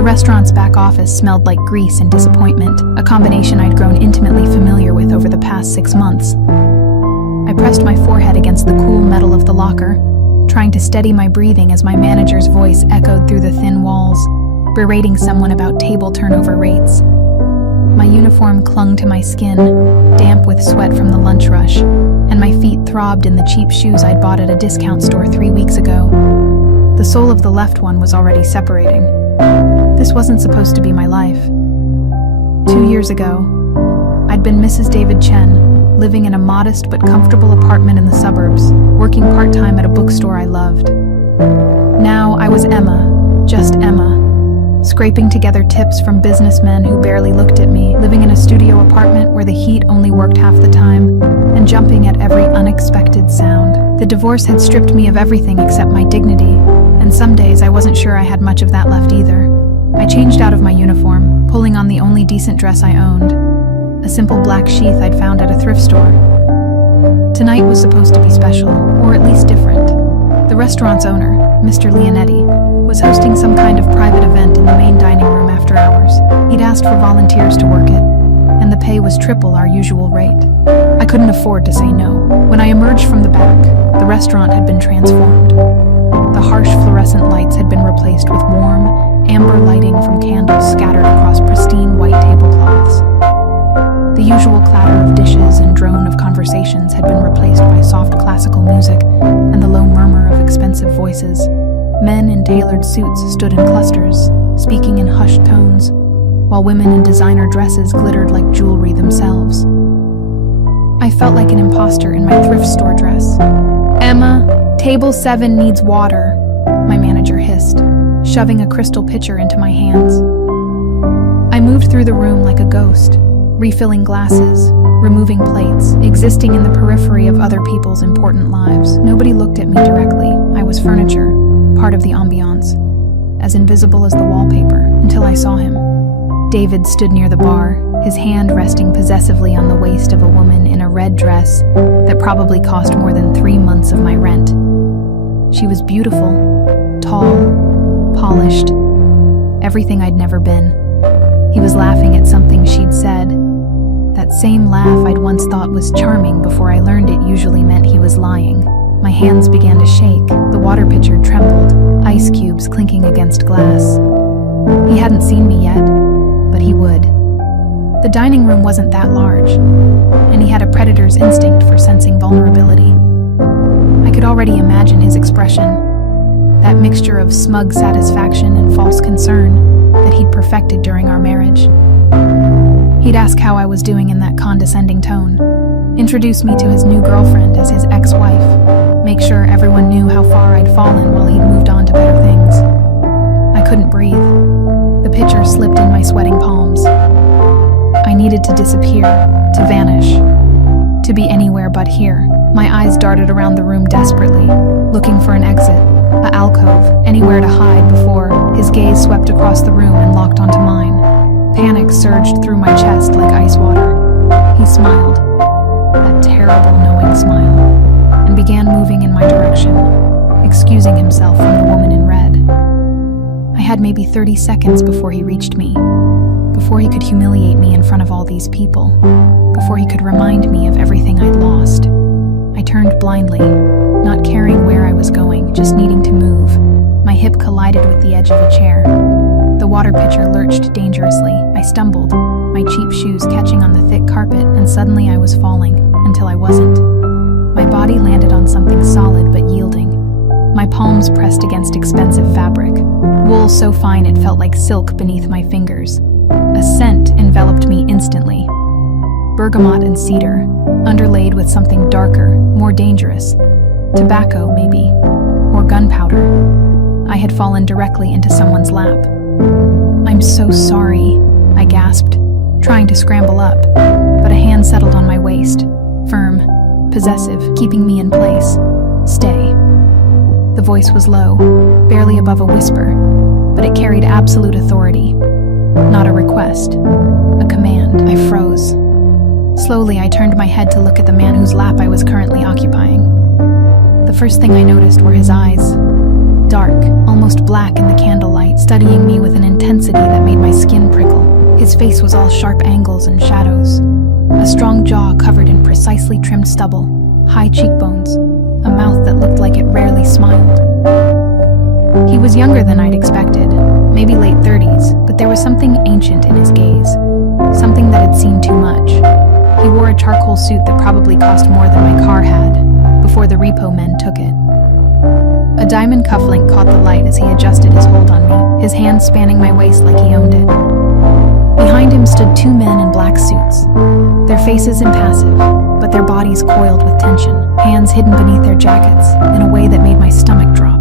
The restaurant's back office smelled like grease and disappointment, a combination I'd grown intimately familiar with over the past 6 months. I pressed my forehead against the cool metal of the locker, trying to steady my breathing as my manager's voice echoed through the thin walls, berating someone about table turnover rates. My uniform clung to my skin, damp with sweat from the lunch rush, and my feet throbbed in the cheap shoes I'd bought at a discount store 3 weeks ago. The sole of the left one was already separating. This wasn't supposed to be my life. 2 years ago, I'd been Mrs. David Chen, living in a modest but comfortable apartment in the suburbs, working part-time at a bookstore I loved. Now I was Emma, just Emma, scraping together tips from businessmen who barely looked at me, living in a studio apartment where the heat only worked half the time, and jumping at every unexpected sound. The divorce had stripped me of everything except my dignity, and some days I wasn't sure I had much of that left either. I changed out of my uniform, pulling on the only decent dress I owned, a simple black sheath I'd found at a thrift store. Tonight was supposed to be special, or at least different. The restaurant's owner, Mr. Leonetti, was hosting some kind of private event in the main dining room after hours. He'd asked for volunteers to work it, and the pay was triple our usual rate. I couldn't afford to say no. When I emerged from the back, the restaurant had been transformed. The harsh fluorescent lights had been replaced with warm, amber lighting from candles scattered across pristine white tablecloths. The usual clatter of dishes and drone of conversations had been replaced by soft classical music and the low murmur of expensive voices. Men in tailored suits stood in clusters, speaking in hushed tones, while women in designer dresses glittered like jewelry themselves. I felt like an imposter in my thrift store dress. "Emma, table 7 needs water," my manager hissed, shoving a crystal pitcher into my hands. I moved through the room like a ghost, refilling glasses, removing plates, existing in the periphery of other people's important lives. Nobody looked at me directly. I was furniture, part of the ambiance, as invisible as the wallpaper, until I saw him. David stood near the bar, his hand resting possessively on the waist of a woman in a red dress that probably cost more than 3 months of my rent. She was beautiful, tall, polished, everything I'd never been. He was laughing at something she'd said, that same laugh I'd once thought was charming before I learned it usually meant he was lying. My hands began to shake, the water pitcher trembled, ice cubes clinking against glass. He hadn't seen me yet, but he would. The dining room wasn't that large, and he had a predator's instinct for sensing vulnerability. I could already imagine his expression, that mixture of smug satisfaction and false concern that he'd perfected during our marriage. He'd ask how I was doing in that condescending tone, introduce me to his new girlfriend as his ex-wife, make sure everyone knew how far I'd fallen while he'd moved on to better things. I couldn't breathe. The pitcher slipped in my sweating palms. I needed to disappear, to vanish, to be anywhere but here. My eyes darted around the room desperately, looking for an exit, an alcove, anywhere to hide before his gaze swept across the room and locked onto mine. Panic surged through my chest like ice water. He smiled, that terrible knowing smile, and began moving in my direction, excusing himself from the woman in red. I had maybe 30 seconds before he reached me, before he could humiliate me in front of all these people, before he could remind me of everything I'd lost. I turned blindly, not caring where I was going, just needing to move. My hip collided with the edge of a chair. The water pitcher lurched dangerously. I stumbled, my cheap shoes catching on the thick carpet, and suddenly I was falling, until I wasn't. My body landed on something solid but yielding. My palms pressed against expensive fabric, wool so fine it felt like silk beneath my fingers. A scent enveloped me instantly. Bergamot and cedar, underlaid with something darker, more dangerous. Tobacco, maybe, or gunpowder. I had fallen directly into someone's lap. "I'm so sorry," I gasped, trying to scramble up, but a hand settled on my waist, firm, possessive, keeping me in place. "Stay." The voice was low, barely above a whisper, but it carried absolute authority. Not a request, a command. I froze. Slowly, I turned my head to look at the man whose lap I was currently occupying. The first thing I noticed were his eyes. dark, almost black in the candlelight, studying me with an intensity that made my skin prickle. His face was all sharp angles and shadows. A strong jaw covered in precisely trimmed stubble, high cheekbones, a mouth that looked like it rarely smiled. He was younger than I'd expected, maybe late 30s, but there was something ancient in his gaze, something that had seen too much. He wore a charcoal suit that probably cost more than my car had, before the repo men took it. A diamond cufflink caught the light as he adjusted his hold on me, his hand spanning my waist like he owned it. Behind him stood two men in black suits, their faces impassive, but their bodies coiled with tension, hands hidden beneath their jackets in a way that made my stomach drop.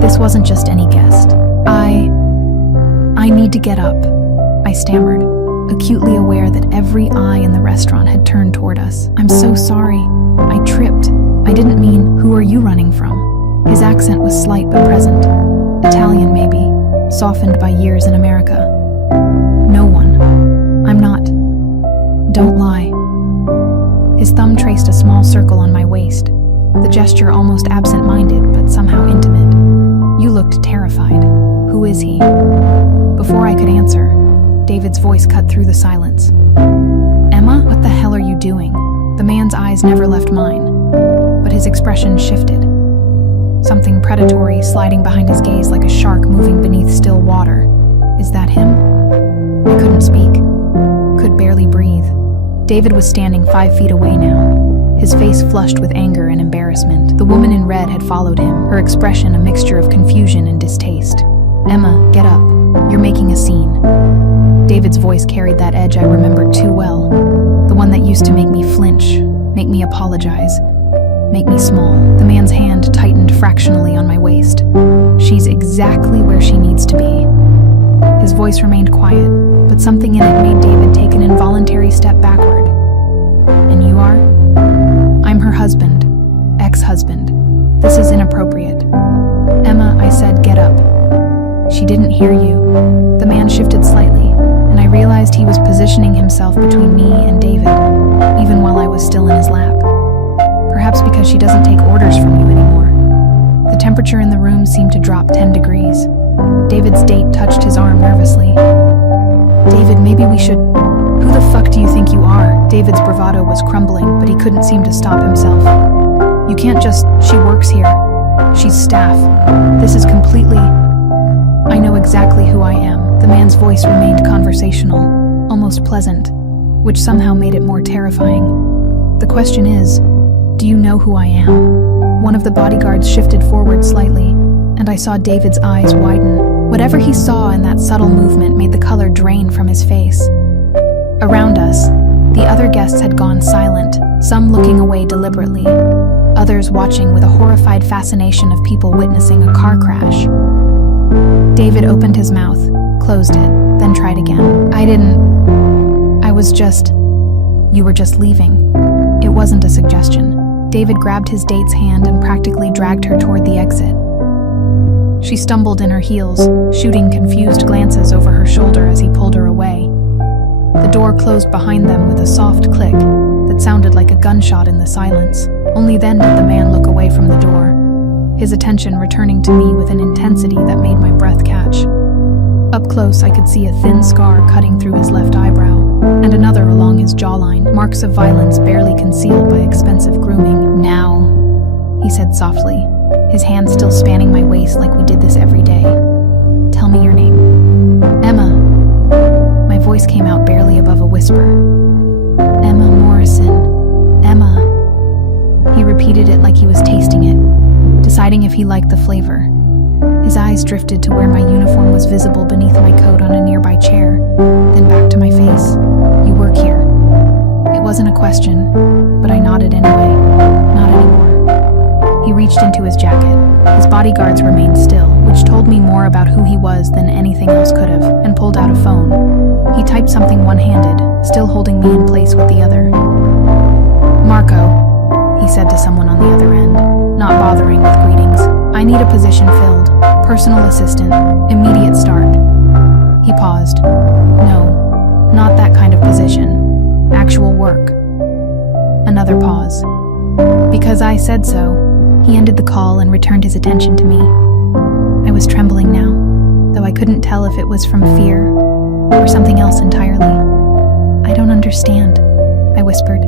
This wasn't just any guest. I need to get up, I stammered, acutely aware that every eye in the restaurant had turned toward us. I'm so sorry. I tripped. I didn't mean, who are you running from? His accent was slight but present. Italian, maybe, softened by years in America. No one. I'm not. Don't lie. His thumb traced a small circle on my waist, the gesture almost absent-minded but somehow intimate. You looked terrified. Who is he? Before I could answer, David's voice cut through the silence. Emma, what the hell are you doing? The man's eyes never left mine, but his expression shifted. Something predatory sliding behind his gaze like a shark moving beneath still water. Is that him? I couldn't speak, could barely breathe. David was standing 5 feet away now, his face flushed with anger and embarrassment. The woman in red had followed him, her expression a mixture of confusion and distaste. Emma, get up. You're making a scene. David's voice carried that edge I remembered too well, the one that used to make me flinch, make me apologize, make me small. The man's hand tightened fractionally on my waist. She's exactly where she needs to be. His voice remained quiet, but something in it made David take an involuntary step backward. And you are? I'm her husband, ex-husband. This is inappropriate. Emma, I said, get up. She didn't hear you. The man shifted slightly, and I realized he was positioning himself between me and David, even while I was still in his lap. Perhaps because she doesn't take orders from you anymore. The temperature in the room seemed to drop 10 degrees. David's date touched his arm nervously. David, maybe we should... Who the fuck do you think you are? David's bravado was crumbling, but he couldn't seem to stop himself. You can't just... She works here. She's staff. This is completely... I know exactly who I am. The man's voice remained conversational, almost pleasant, which somehow made it more terrifying. The question is, do you know who I am? One of the bodyguards shifted forward slightly, and I saw David's eyes widen. Whatever he saw in that subtle movement made the color drain from his face. Around us, the other guests had gone silent, some looking away deliberately, others watching with a horrified fascination of people witnessing a car crash. David opened his mouth, closed it, then tried again. I was just... You were just leaving. It wasn't a suggestion. David grabbed his date's hand and practically dragged her toward the exit. She stumbled in her heels, shooting confused glances over her shoulder as he pulled her away. The door closed behind them with a soft click that sounded like a gunshot in the silence. Only then did the man look away from the door, his attention returning to me with an intensity that made my breath catch. Up close, I could see a thin scar cutting through his left eyebrow, and another along his jawline, marks of violence barely concealed by expensive grooming. Now, he said softly, his hand still spanning my waist like we did this every day. Tell me your name. Emma. My voice came out barely above a whisper. Emma Morrison. Emma. He repeated it like he was tasting it, deciding if he liked the flavor. His eyes drifted to where my uniform was visible beneath my coat on a nearby chair, then back to my face. You work here. It wasn't a question, but I nodded anyway. Not anymore. He reached into his jacket. His bodyguards remained still, which told me more about who he was than anything else could have, and pulled out a phone. He typed something one-handed, still holding me in place with the other. Marco, he said to someone on the other end, not bothering with greetings. I need a position filled. Personal assistant. Immediate start. He paused. No, not that kind of position. Actual work. Another pause. Because I said so, he ended the call and returned his attention to me. I was trembling now, though I couldn't tell if it was from fear or something else entirely. "I don't understand," I whispered.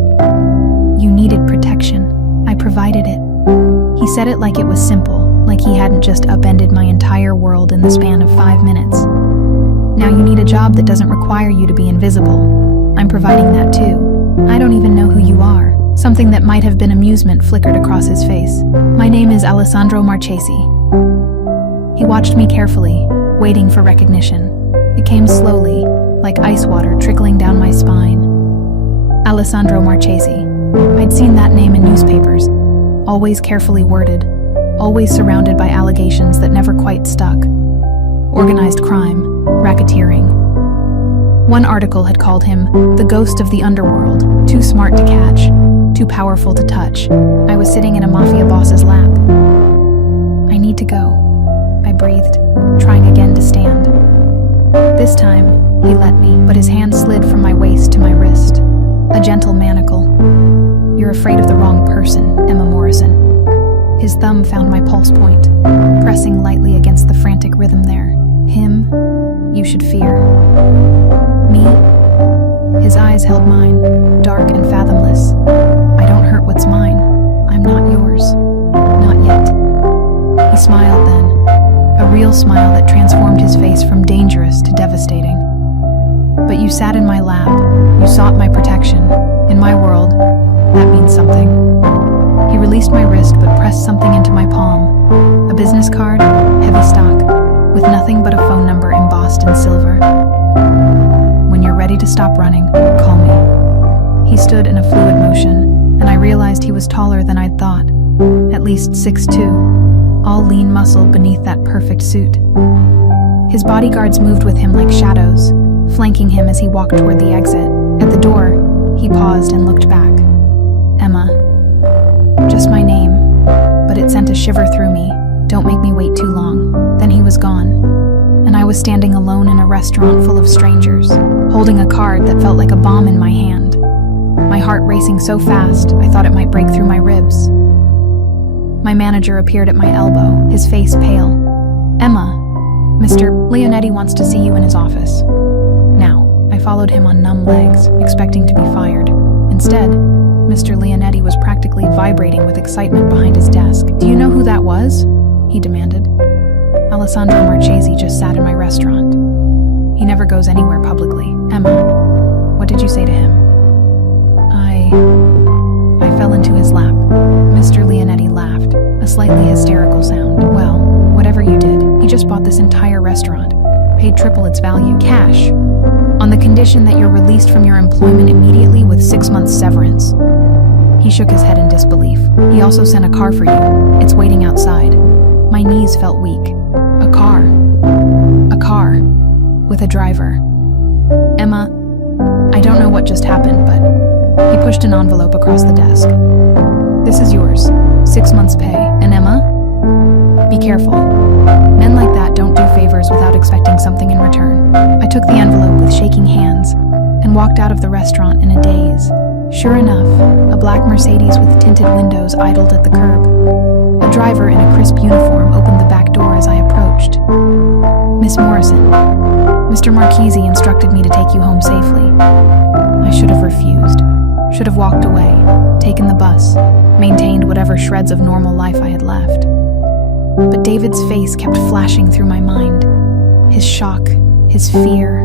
"You needed protection. I provided it." He said it like it was simple, like he hadn't just upended my entire world in the span of 5 minutes. "Now you need a job that doesn't require you to be invisible. I'm providing that too. I don't even know who you are." Something that might have been amusement flickered across his face. "My name is Alessandro Marchesi." He watched me carefully, waiting for recognition. It came slowly, like ice water trickling down my spine. Alessandro Marchesi. I'd seen that name in newspapers, always carefully worded, always surrounded by allegations that never quite stuck. Organized crime, racketeering. One article had called him the ghost of the underworld, too smart to catch, too powerful to touch. I was sitting in a Mafia boss's lap. "I need to go," I breathed, trying again to stand. This time, he let me, but his hand slid from my waist to my wrist. A gentle manacle. "You're afraid of the wrong person, Emma Morrison." His thumb found my pulse point, pressing lightly against the frantic rhythm there. "Him, you should fear." "Me?" His eyes held mine, dark and fathomless. "I don't hurt what's mine. I'm not yours. Not yet." He smiled then, a real smile that transformed his face from dangerous to devastating. "But you sat in my lap. You sought my protection. In my world, that means something." He released my wrist but pressed something into my palm. A business card, heavy stock, with nothing but a phone number embossed in silver. "When you're ready to stop running, call me." He stood in a fluid motion, and I realized he was taller than I'd thought, at least 6'2", all lean muscle beneath that perfect suit. His bodyguards moved with him like shadows, flanking him as he walked toward the exit. At the door, he paused and looked back. "Emma." Just my name, but it sent a shiver through me. "Don't make me wait too long." Then he was gone, and I was standing alone in a restaurant full of strangers, holding a card that felt like a bomb in my hand. My heart racing so fast, I thought it might break through my ribs. My manager appeared at my elbow, his face pale. "Emma, Mr. Leonetti wants to see you in his office." Now, I followed him on numb legs, expecting to be fired. Instead, Mr. Leonetti was practically vibrating with excitement behind his desk. "Do you know who that was?" he demanded. "Alessandro Marchesi just sat in my restaurant. He never goes anywhere publicly." "Emma, what did you say to him?" I fell into his lap. Mr. Leonetti laughed, a slightly hysterical sound. "Well, whatever you did, he just bought this entire restaurant, paid triple its value, cash, on the condition that you're released from your employment immediately with 6 months severance." He shook his head in disbelief. "He also sent a car for you. It's waiting outside." My knees felt weak. A car. A car. With a driver. "Emma, I don't know what just happened, but..." He pushed an envelope across the desk. "This is yours. 6 months' pay. And Emma, be careful. Men like that don't do favors without expecting something in return." I took the envelope with shaking hands and walked out of the restaurant in a daze. Sure enough, a black Mercedes with tinted windows idled at the curb. A driver in a crisp uniform opened the back door as I approached. "Miss Morrison, Mr. Marchesi instructed me to take you home safely." I should have refused. Should have walked away, taken the bus, maintained whatever shreds of normal life I had left. But David's face kept flashing through my mind. His shock, his fear,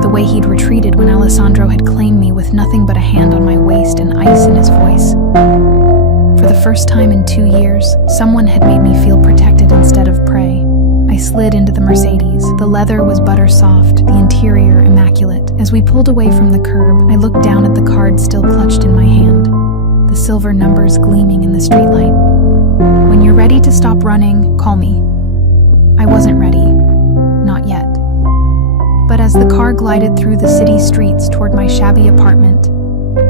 the way he'd retreated when Alessandro had claimed me with nothing but a hand on my waist and ice in his voice. For the first time in 2 years, someone had made me feel protected instead of prey. I slid into the Mercedes. The leather was butter soft, the interior immaculate. As we pulled away from the curb, I looked down at the card still clutched in my hand, the silver numbers gleaming in the streetlight. "When you're ready to stop running, call me." I wasn't ready. Not yet. But as the car glided through the city streets toward my shabby apartment,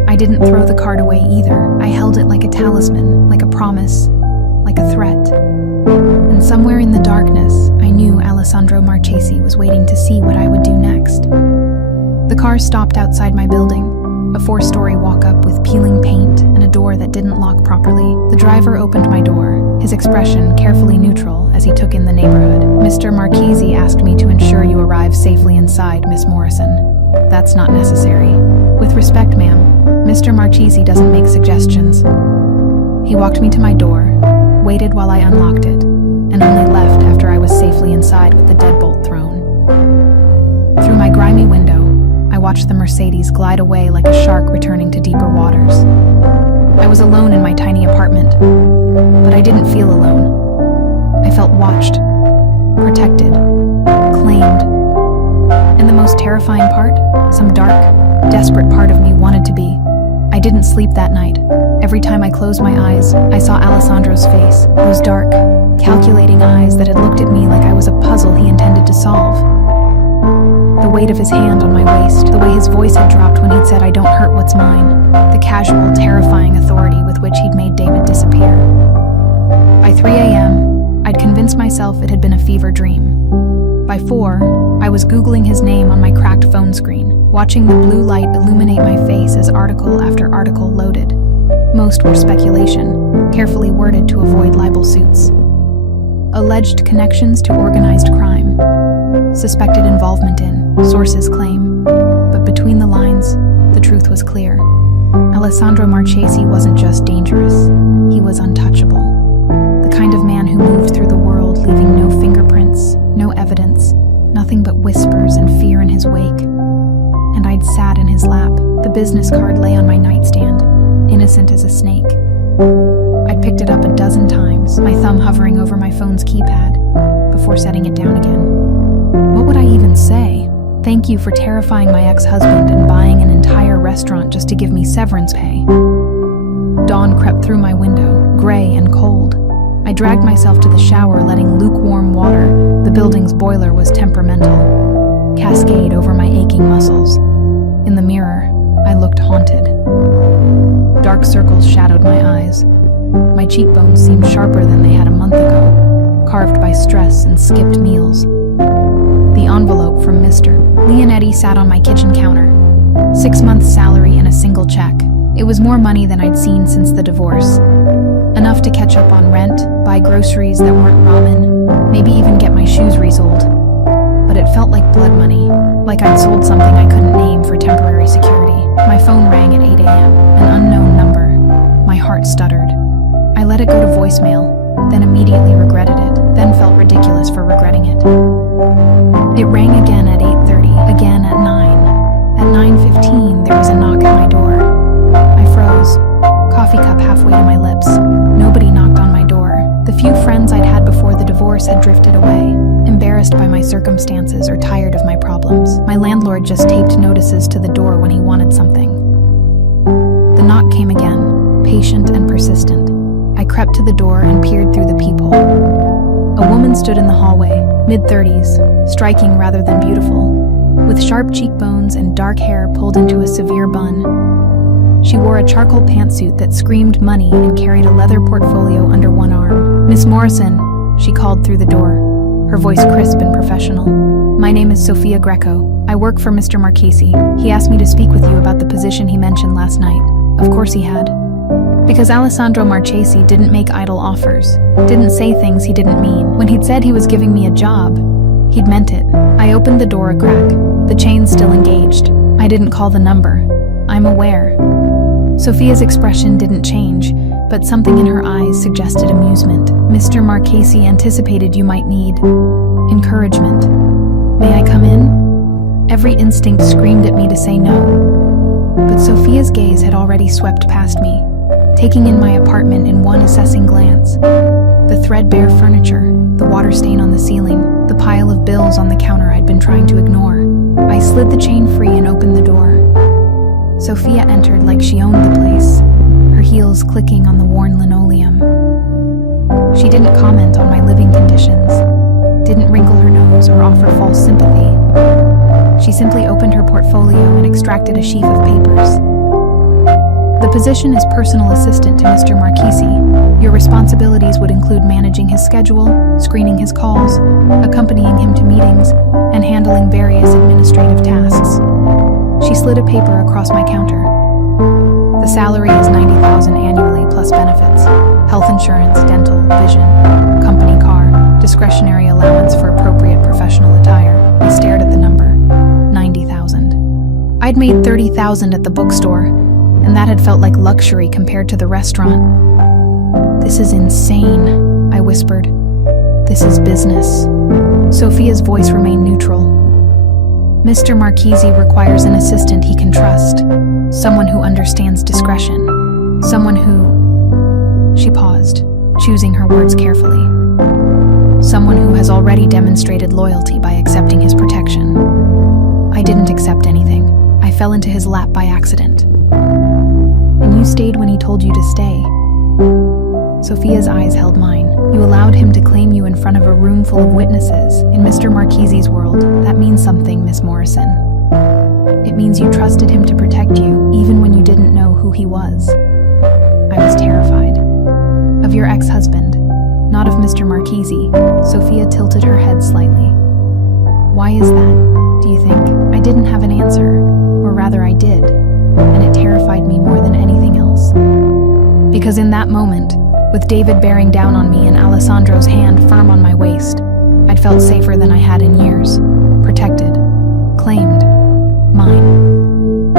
I didn't throw the card away either. I held it like a talisman, like a promise, like a threat. And somewhere in the darkness, I knew Alessandro Marchesi was waiting to see what I would do next. The car stopped outside my building. A 4-story walk-up with peeling paint and a door that didn't lock properly. The driver opened my door, his expression carefully neutral as he took in the neighborhood. "Mr. Marchese asked me to ensure you arrive safely inside, Miss Morrison." "That's not necessary." "With respect, ma'am, Mr. Marchese doesn't make suggestions." He walked me to my door, waited while I unlocked it, and only left after I was safely inside with the deadbolt thrown. Through my grimy window, I watched the Mercedes glide away like a shark returning to deeper waters. I was alone in my tiny apartment, but I didn't feel alone. I felt watched, protected, claimed. And the most terrifying part, some dark, desperate part of me wanted to be. I didn't sleep that night. Every time I closed my eyes, I saw Alessandro's face, those dark, calculating eyes that had looked at me like I was a puzzle he intended to solve. The weight of his hand on my waist, the way his voice had dropped when he'd said, "I don't hurt what's mine," the casual, terrifying authority with which he'd made David disappear. By 3 a.m., I'd convinced myself it had been a fever dream. By 4, I was Googling his name on my cracked phone screen, watching the blue light illuminate my face as article after article loaded. Most were speculation, carefully worded to avoid libel suits. Alleged connections to organized crime. Suspected involvement in, sources claim. But between the lines, the truth was clear. Alessandro Marchese wasn't just dangerous, he was untouchable. The kind of man who moved through the world leaving no fingerprints, no evidence, nothing but whispers and fear in his wake. And I'd sat in his lap, the business card lay on my nightstand, innocent as a snake. I'd picked it up a dozen times, my thumb hovering over my phone's keypad, before setting it down again. What would I even say? Thank you for terrifying my ex-husband and buying an entire restaurant just to give me severance pay. Dawn crept through my window, gray and cold. I dragged myself to the shower, letting lukewarm water, the building's boiler was temperamental, cascade over my aching muscles. In the mirror, I looked haunted. Dark circles shadowed my eyes. My cheekbones seemed sharper than they had a month ago, carved by stress and skipped meals. The envelope from Mr. Leonetti sat on my kitchen counter. 6 months' salary and a single check. It was more money than I'd seen since the divorce. Enough to catch up on rent, buy groceries that weren't ramen, maybe even get my shoes resoled. But it felt like blood money, like I'd sold something I couldn't name for temporary security. My phone rang at 8 a.m., an unknown number. My heart stuttered. I let it go to voicemail, then immediately regretted it, then felt ridiculous for regretting it. It rang again at 8:30, again at 9. At 9:15, there was a knock at my door. I froze, coffee cup halfway to my lips. Nobody knocked on my door. The few friends I'd had before the divorce had drifted away, embarrassed by my circumstances or tired of my problems. My landlord just taped notices to the door when he wanted something. The knock came again, patient and persistent. I crept to the door and peered through the peephole. A woman stood in the hallway, mid-30s, striking rather than beautiful, with sharp cheekbones and dark hair pulled into a severe bun. She wore a charcoal pantsuit that screamed money and carried a leather portfolio under one arm. "Miss Morrison," she called through the door, her voice crisp and professional. "My name is Sofia Greco. I work for Mr. Marchese. He asked me to speak with you about the position he mentioned last night." Of course he had. Because Alessandro Marchese didn't make idle offers, didn't say things he didn't mean. When he'd said he was giving me a job, he'd meant it. I opened the door a crack, the chain's still engaged. I didn't call the number. I'm aware. Sophia's expression didn't change, but something in her eyes suggested amusement. "Mr. Marchese anticipated you might need encouragement. May I come in?" Every instinct screamed at me to say no, but Sophia's gaze had already swept past me, taking in my apartment in one assessing glance. The threadbare furniture, the water stain on the ceiling, the pile of bills on the counter I'd been trying to ignore. I slid the chain free and opened the door. Sophia entered like she owned the place, her heels clicking on the worn linoleum. She didn't comment on my living conditions, didn't wrinkle her nose or offer false sympathy. She simply opened her portfolio and extracted a sheaf of papers. "The position is personal assistant to Mr. Marchese. Your responsibilities would include managing his schedule, screening his calls, accompanying him to meetings, and handling various administrative tasks." She slid a paper across my counter. The salary is $90,000 annually plus benefits, health insurance, dental, vision, company car, discretionary allowance for appropriate professional attire. I stared at the number. 90,000. I'd made 30,000 at the bookstore, and that had felt like luxury compared to the restaurant. This is insane, I whispered. This is business. Sophia's voice remained neutral. Mr. Marchese requires an assistant he can trust, someone who understands discretion, someone who... She paused, choosing her words carefully. Someone who has already demonstrated loyalty by accepting his protection. I didn't accept anything. I fell into his lap by accident. And you stayed when he told you to stay. Sophia's eyes held mine. You allowed him to claim you in front of a room full of witnesses. In Mr. Marchese's world, that means something, Miss Morrison. It means you trusted him to protect you, even when you didn't know who he was. I was terrified. Of your ex-husband, not of Mr. Marchese. Sophia tilted her head slightly. Why is that, do you think? I didn't have an answer, or rather I did, and it terrified me more than anything else. Because in that moment, with David bearing down on me and Alessandro's hand firm on my waist, I'd felt safer than I had in years. Protected. Claimed. Mine.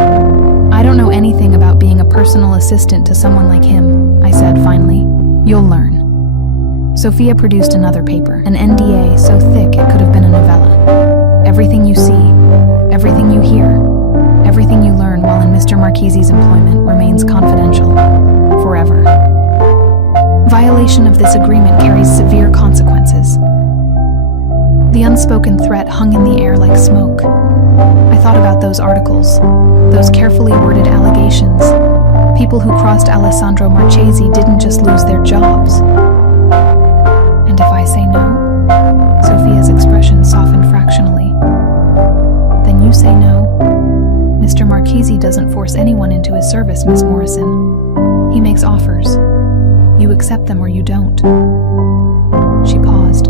I don't know anything about being a personal assistant to someone like him, I said finally. You'll learn. Sophia produced another paper, an NDA so thick it could have been a novella. Everything you see, everything you hear, everything you learn while in Mr. Marchese's employment remains confidential. Forever. Violation of this agreement carries severe consequences. The unspoken threat hung in the air like smoke. I thought about those articles, those carefully worded allegations. People who crossed Alessandro Marchese didn't just lose their jobs. And if I say no? Sophia's expression softened fractionally. Then you say no. Mr. Marchese doesn't force anyone into his service, Miss Morrison. He makes offers. You accept them or you don't. She paused.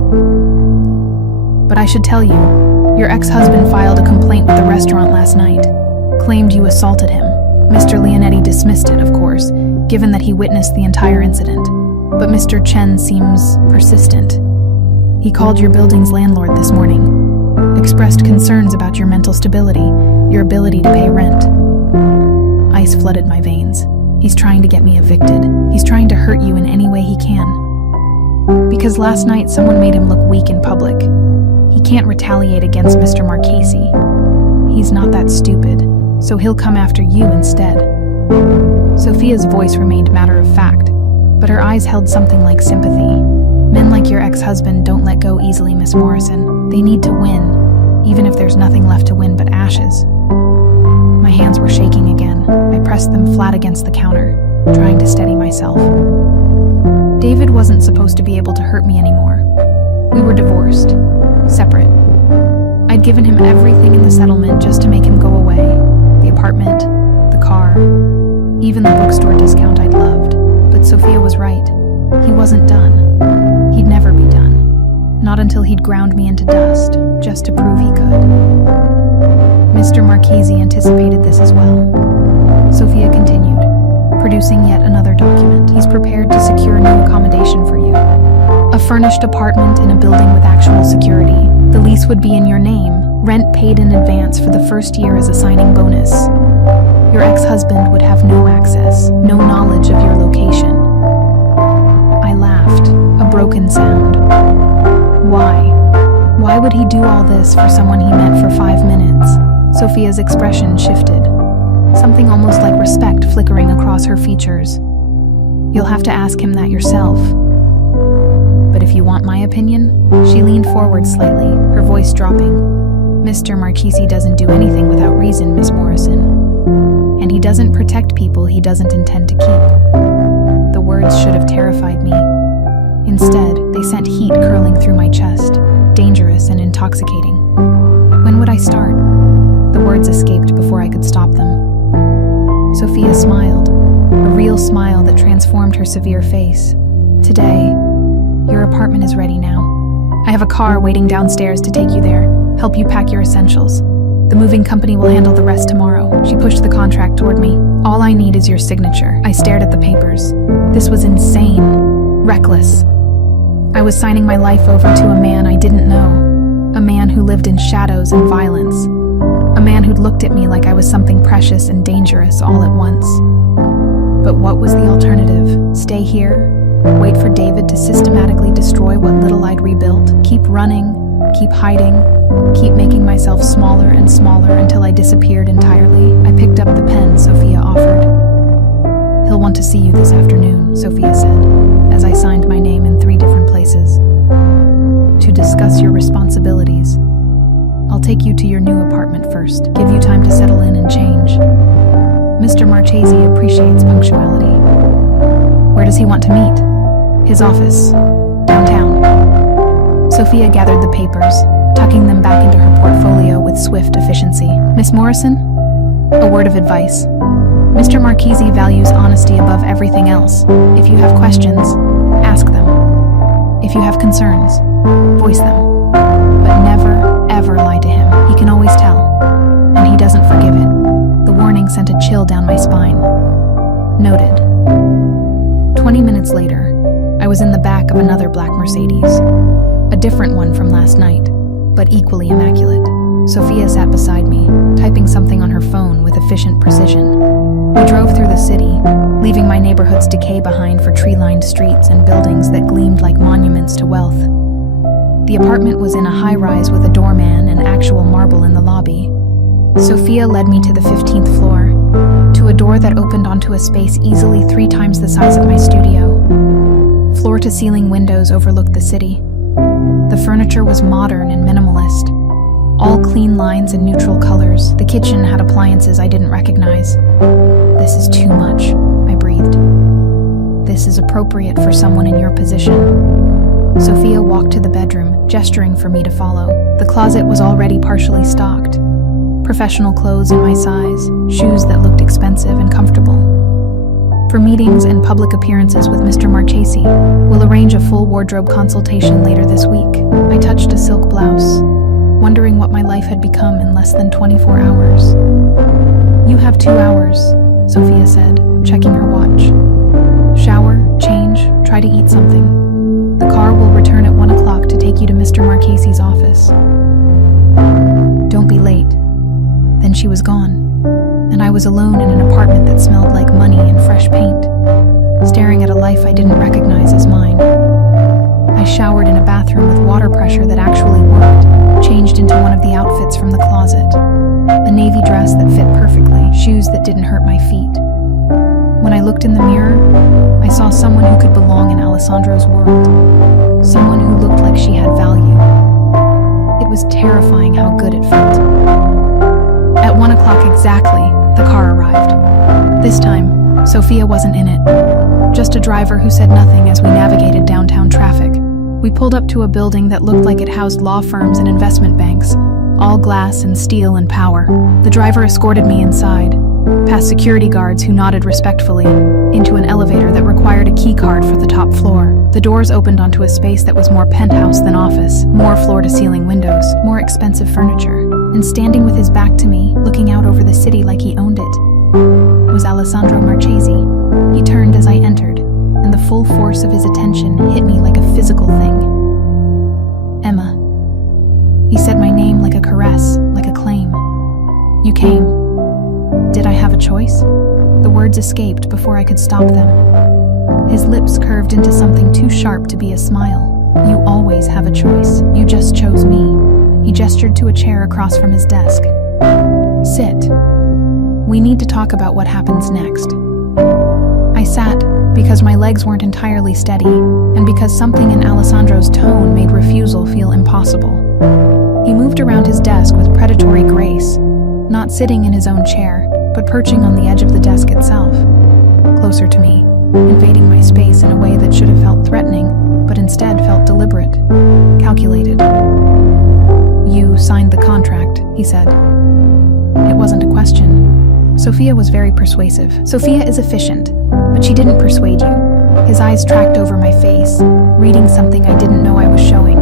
But I should tell you, your ex-husband filed a complaint with the restaurant last night. Claimed you assaulted him. Mr. Leonetti dismissed it, of course, given that he witnessed the entire incident. But Mr. Chen seems persistent. He called your building's landlord this morning. Expressed concerns about your mental stability, your ability to pay rent. Ice flooded my veins. He's trying to get me evicted. He's trying to hurt you in any way he can. Because last night someone made him look weak in public. He can't retaliate against Mr. Marchese. He's not that stupid, so he'll come after you instead. Sophia's voice remained matter of fact, but her eyes held something like sympathy. Men like your ex-husband don't let go easily, Miss Morrison. They need to win, even if there's nothing left to win but ashes. My hands were shaking again. I pressed them flat against the counter, trying to steady myself. David wasn't supposed to be able to hurt me anymore. We were divorced, separate. I'd given him everything in the settlement just to make him go away. The apartment, the car, even the bookstore discount I'd loved. But Sophia was right. He wasn't done. He'd never be done. Not until he'd ground me into dust, just to prove he could. Mr. Marchese anticipated this as well. Sophia continued, producing yet another document. He's prepared to secure new accommodation for you. A furnished apartment in a building with actual security. The lease would be in your name, rent paid in advance for the first year as a signing bonus. Your ex-husband would have no access, no knowledge of your location. I laughed, a broken sound. Why? Why would he do all this for someone he met for 5 minutes? Sophia's expression shifted, something almost like respect flickering across her features. You'll have to ask him that yourself. But if you want my opinion, she leaned forward slightly, her voice dropping. Mr. Marchese doesn't do anything without reason, Miss Morrison. And he doesn't protect people he doesn't intend to keep. The words should have terrified me. Instead, they sent heat curling through my chest, dangerous and intoxicating. When would I start? The words escaped before I could stop them. Sophia smiled, a real smile that transformed her severe face. Today, your apartment is ready now. I have a car waiting downstairs to take you there, help you pack your essentials. The moving company will handle the rest tomorrow." She pushed the contract toward me. "All I need is your signature." I stared at the papers. This was insane. Reckless. I was signing my life over to a man I didn't know. A man who lived in shadows and violence. A man who'd looked at me like I was something precious and dangerous all at once. But what was the alternative? Stay here? Wait for David to systematically destroy what little I'd rebuilt? Keep running? Keep hiding? Keep making myself smaller and smaller until I disappeared entirely? I picked up the pen Sophia offered. "He'll want to see you this afternoon," Sophia said, as I signed my name in 3 different places. "To discuss your responsibilities. I'll take you to your new apartment first, give you time to settle in and change. Mr. Marchese appreciates punctuality." "Where does he want to meet?" "His office. Downtown." Sophia gathered the papers, tucking them back into her portfolio with swift efficiency. "Miss Morrison? A word of advice. Mr. Marchese values honesty above everything else. If you have questions, ask them. If you have concerns, voice them. But never, ever lie to him. He can always tell, and he doesn't forgive it." The warning sent a chill down my spine. Noted. 20 minutes later, I was in the back of another black Mercedes. A different one from last night, but equally immaculate. Sophia sat beside me, typing something on her phone with efficient precision. We drove through the city, leaving my neighborhood's decay behind for tree-lined streets and buildings that gleamed like monuments to wealth. The apartment was in a high-rise with a doorman and actual marble in the lobby. Sophia led me to the 15th floor, to a door that opened onto a space easily 3 times the size of my studio. Floor-to-ceiling windows overlooked the city. The furniture was modern and minimalist, all clean lines and neutral colors. The kitchen had appliances I didn't recognize. "This is too much," I breathed. "This is appropriate for someone in your position." Sophia walked to the bedroom, gesturing for me to follow. The closet was already partially stocked. Professional clothes in my size, shoes that looked expensive and comfortable. For meetings and public appearances with Mr. Marchese, we'll arrange a full wardrobe consultation later this week. I touched a silk blouse, wondering what my life had become in less than 24 hours. "You have 2 hours, Sophia said, checking her watch. "Shower, change, try to eat something. The car will return at 1 o'clock to take you to Mr. Marchese's office. Don't be late." Then she was gone, and I was alone in an apartment that smelled like money and fresh paint, staring at a life I didn't recognize as mine. I showered in a bathroom with water pressure that actually worked, changed into one of the outfits from the closet. A navy dress that fit perfectly, shoes that didn't hurt my feet. When I looked in the mirror, I saw someone who could belong in Alessandro's world. Someone who looked like she had value. It was terrifying how good it felt. At 1 o'clock exactly, the car arrived. This time, Sophia wasn't in it. Just a driver who said nothing as we navigated downtown traffic. We pulled up to a building that looked like it housed law firms and investment banks, all glass and steel and power. The driver escorted me inside, past security guards who nodded respectfully, into an elevator that required a key card for the top floor. The doors opened onto a space that was more penthouse than office, more floor-to-ceiling windows, more expensive furniture. And standing with his back to me, looking out over the city like he owned it, was Alessandro Marchese. He turned as I entered, and the full force of his attention hit me like a physical thing. "Emma." He said my name like a caress, like a claim. "You came. Did I have a choice?" The words escaped before I could stop them. His lips curved into something too sharp to be a smile. "You always have a choice. You just chose me." He gestured to a chair across from his desk. "Sit. We need to talk about what happens next." I sat because my legs weren't entirely steady, and because something in Alessandro's tone made refusal feel impossible. He moved around his desk with predatory grace, not sitting in his own chair, but perching on the edge of the desk itself, closer to me, invading my space in a way that should have felt threatening, but instead felt deliberate, calculated. "You signed the contract," he said. It wasn't a question. Sophia was very persuasive. Sophia is efficient, but she didn't persuade you. His eyes tracked over my face, reading something I didn't know I was showing.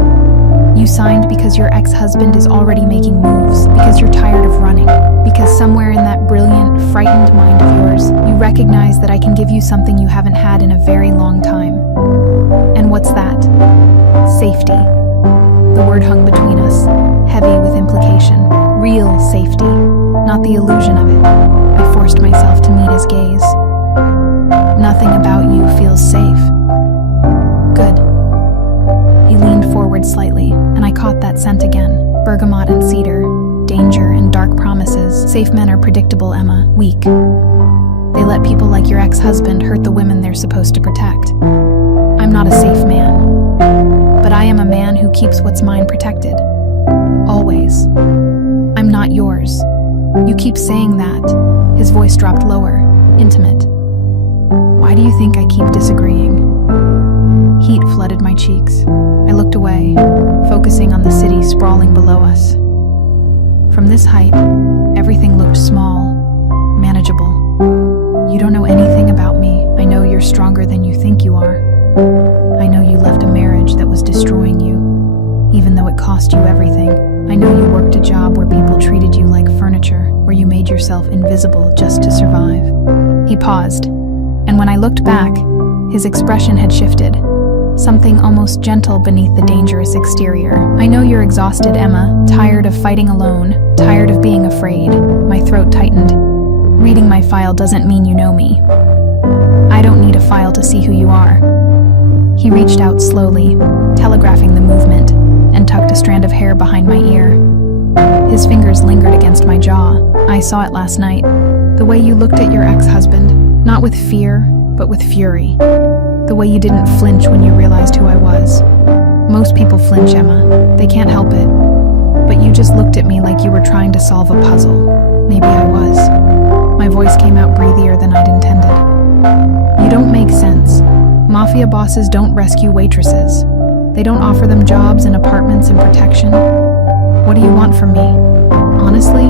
"You signed because your ex-husband is already making moves, because you're tired of running. recognize that I can give you something you haven't had in a very long time. And what's that? Safety. The word hung between us, heavy with implication. Real safety, not the illusion of it. I forced myself to meet his gaze. Nothing about you feels safe. Good. He leaned forward slightly, and I caught that scent again. Bergamot and cedar, danger and dark promises. Safe men are predictable, Emma. Weak. They let people like your ex-husband hurt the women they're supposed to protect. I'm not a safe man, but I am a man who keeps what's mine protected. Always. I'm not yours. You keep saying that. His voice dropped lower, intimate. Why do you think I keep disagreeing? Heat flooded my cheeks. I looked away, focusing on the city sprawling below us. From this height, everything looked small, manageable. You don't know anything about me. I know you're stronger than you think you are. I know you left a marriage that was destroying you, even though it cost you everything. I know you worked a job where people treated you like furniture, where you made yourself invisible just to survive. He paused, and when I looked back, his expression had shifted. Something almost gentle beneath the dangerous exterior. I know you're exhausted, Emma, tired of fighting alone, tired of being afraid. My throat tightened. Reading my file doesn't mean you know me. I don't need a file to see who you are. He reached out slowly, telegraphing the movement, and tucked a strand of hair behind my ear. His fingers lingered against my jaw. I saw it last night. The way you looked at your ex-husband, not with fear, but with fury. The way you didn't flinch when you realized who I was. Most people flinch, Emma. They can't help it. But you just looked at me like you were trying to solve a puzzle. Maybe I was. My voice came out breathier than I'd intended. You don't make sense. Mafia bosses don't rescue waitresses. They don't offer them jobs and apartments and protection. What do you want from me? Honestly?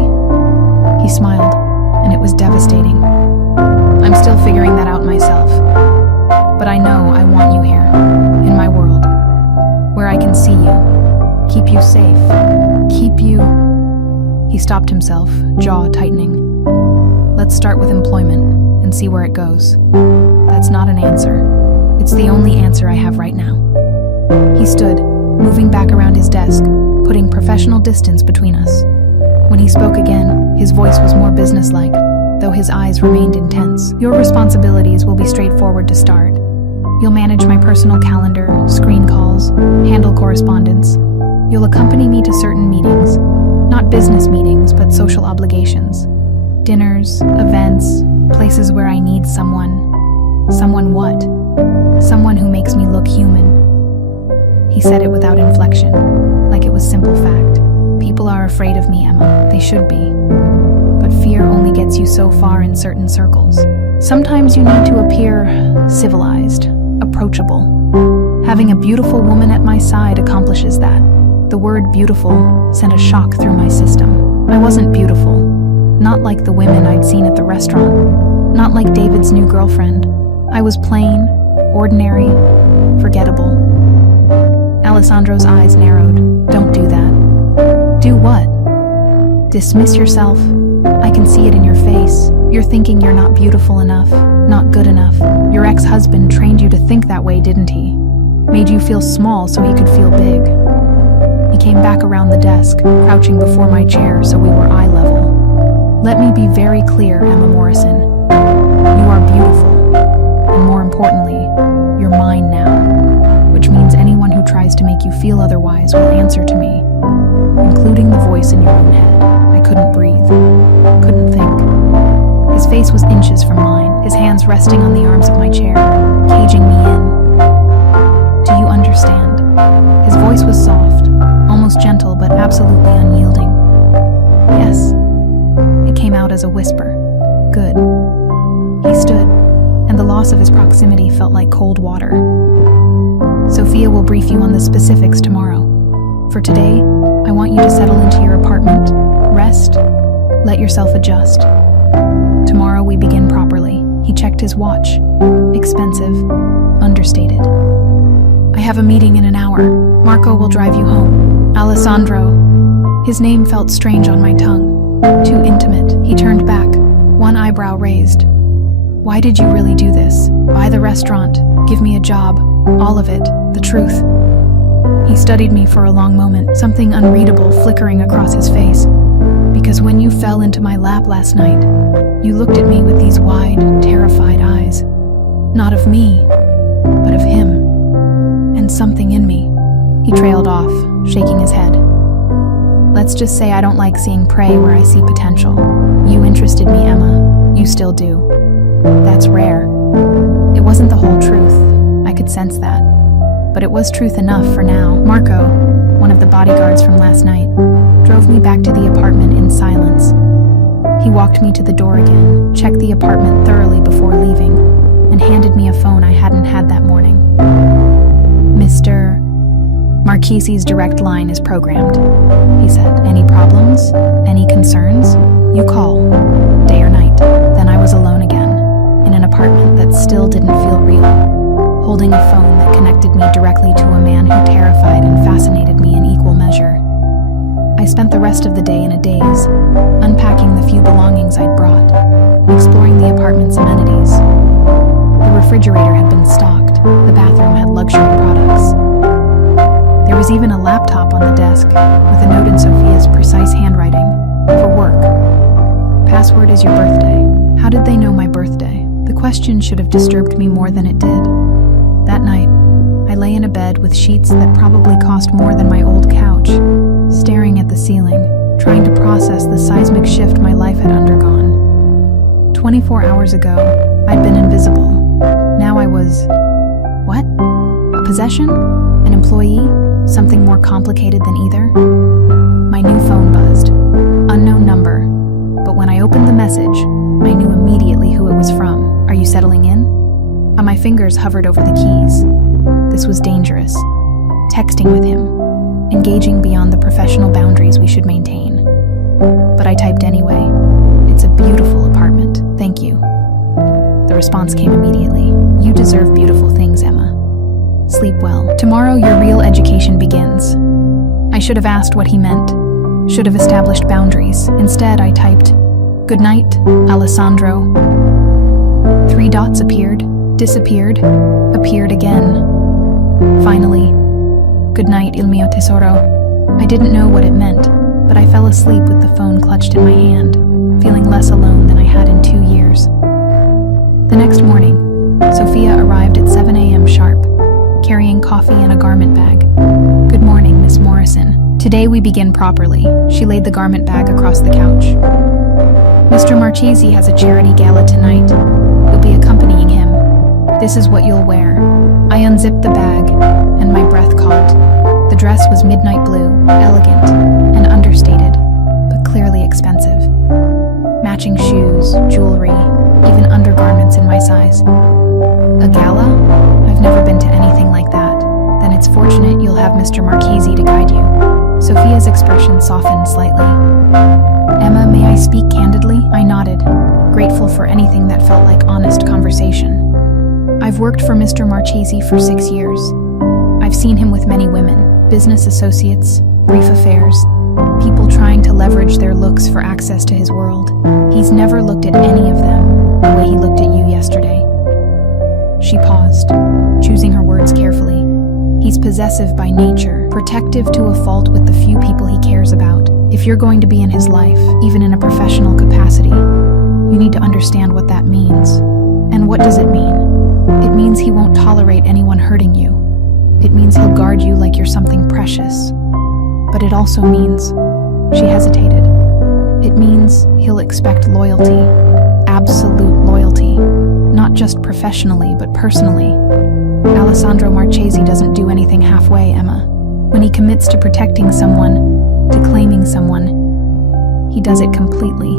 He smiled, and it was devastating. I'm still figuring that out myself. But I know I want you here, in my world, where I can see you, keep you safe, keep you... He stopped himself, jaw tightening. Let's start with employment and see where it goes. That's not an answer. It's the only answer I have right now. He stood, moving back around his desk, putting professional distance between us. When he spoke again, his voice was more businesslike, though his eyes remained intense. Your responsibilities will be straightforward to start. You'll manage my personal calendar, screen calls, handle correspondence. You'll accompany me to certain meetings. Not business meetings, but social obligations. Dinners, events, places where I need someone. Someone what? Someone who makes me look human. He said it without inflection, like it was simple fact. People are afraid of me, Emma. They should be. But fear only gets you so far in certain circles. Sometimes you need to appear civilized, approachable. Having a beautiful woman at my side accomplishes that. The word beautiful sent a shock through my system. I wasn't beautiful. Not like the women I'd seen at the restaurant. Not like David's new girlfriend. I was plain, ordinary, forgettable. Alessandro's eyes narrowed. Don't do that. Do what? Dismiss yourself? I can see it in your face. You're thinking you're not beautiful enough, not good enough. Your ex-husband trained you to think that way, didn't he? Made you feel small so he could feel big. He came back around the desk, crouching before my chair so we were eye level. Let me be very clear, Emma Morrison. You are beautiful, and more importantly, you're mine now, which means anyone who tries to make you feel otherwise will answer to me, including the voice in your own head. I couldn't breathe, couldn't think. His face was inches from mine, his hands resting on the arms of my chair, caging me in. Do you understand? His voice was soft, almost gentle, but absolutely unyielding. Yes. It came out as a whisper. Good. He stood, and the loss of his proximity felt like cold water. Sophia will brief you on the specifics tomorrow. For today, I want you to settle into your apartment, rest, let yourself adjust. Tomorrow we begin properly. He checked his watch. Expensive, understated. I have a meeting in an hour. Marco will drive you home. Alessandro. His name felt strange on my tongue. Too intimate. He turned back, one eyebrow raised. Why did you really do this? Buy the restaurant. Give me a job. All of it. The truth. He studied me for a long moment, something unreadable flickering across his face. Because when you fell into my lap last night, you looked at me with these wide, terrified eyes. Not of me, but of him. And something in me. He trailed off, shaking his head. Let's just say I don't like seeing prey where I see potential. You interested me, Emma. You still do. That's rare. It wasn't the whole truth. I could sense that. But it was truth enough for now. Marco, one of the bodyguards from last night, drove me back to the apartment in silence. He walked me to the door again, checked the apartment thoroughly before leaving, and handed me a phone I hadn't had that morning. Mr. Marchese's direct line is programmed, he said. Any problems? Any concerns? You call, day or night. Then I was alone again, in an apartment that still didn't feel real, holding a phone that connected me directly to a man who terrified and fascinated me in equal measure. I spent the rest of the day in a daze, unpacking the few belongings I'd brought, exploring the apartment's amenities. The refrigerator had been stocked, the bathroom had luxury products. There was even a laptop on the desk, with a note in Sophia's precise handwriting, for work. Password is your birthday. How did they know my birthday? The question should have disturbed me more than it did. That night, I lay in a bed with sheets that probably cost more than my old couch, staring at the ceiling, trying to process the seismic shift my life had undergone. 24 hours ago, I'd been invisible. Now I was... what? A possession? An employee? Something more complicated than either? My new phone buzzed. Unknown number. But when I opened the message, I knew immediately who it was from. Are you settling in? My fingers hovered over the keys. This was dangerous. Texting with him. Engaging beyond the professional boundaries we should maintain. But I typed anyway. It's a beautiful apartment. Thank you. The response came immediately. You deserve beautiful things, Emma. Sleep well. Tomorrow your real education begins. I should have asked what he meant. Should have established boundaries. Instead, I typed, "Good night, Alessandro." 3 dots appeared, disappeared, appeared again. Finally, "Good night, il mio tesoro." I didn't know what it meant, but I fell asleep with the phone clutched in my hand, feeling less alone than I had in 2 years. The next morning, Sophia arrived at 7 a.m. sharp, carrying coffee and a garment bag. "Good morning, Miss Morrison. Today we begin properly." She laid the garment bag across the couch. "Mr. Marchese has a charity gala tonight. You'll be accompanying him. This is what you'll wear." I unzipped the bag, and my breath caught. The dress was midnight blue, elegant, and understated, but clearly expensive. Matching shoes, jewelry, even undergarments in my size. A gala? I've never been to anything like that. Then it's fortunate you'll have Mr. Marchese to guide you. Sophia's expression softened slightly. "Emma, may I speak candidly?" I nodded, grateful for anything that felt like honest conversation. "I've worked for Mr. Marchese for 6 years. I've seen him with many women, business associates, brief affairs, people trying to leverage their looks for access to his world. He's never looked at any of them the way he looked at you yesterday." She paused, choosing her words carefully. "He's possessive by nature, protective to a fault with the few people he cares about. If you're going to be in his life, even in a professional capacity, you need to understand what that means. And what does it mean? It means he won't tolerate anyone hurting you. It means he'll guard you like you're something precious. But it also means," she hesitated, "it means he'll expect loyalty, absolute loyalty, not just professionally but personally. Alessandro Marchese doesn't do anything halfway, Emma. When he commits to protecting someone, to claiming someone, he does it completely.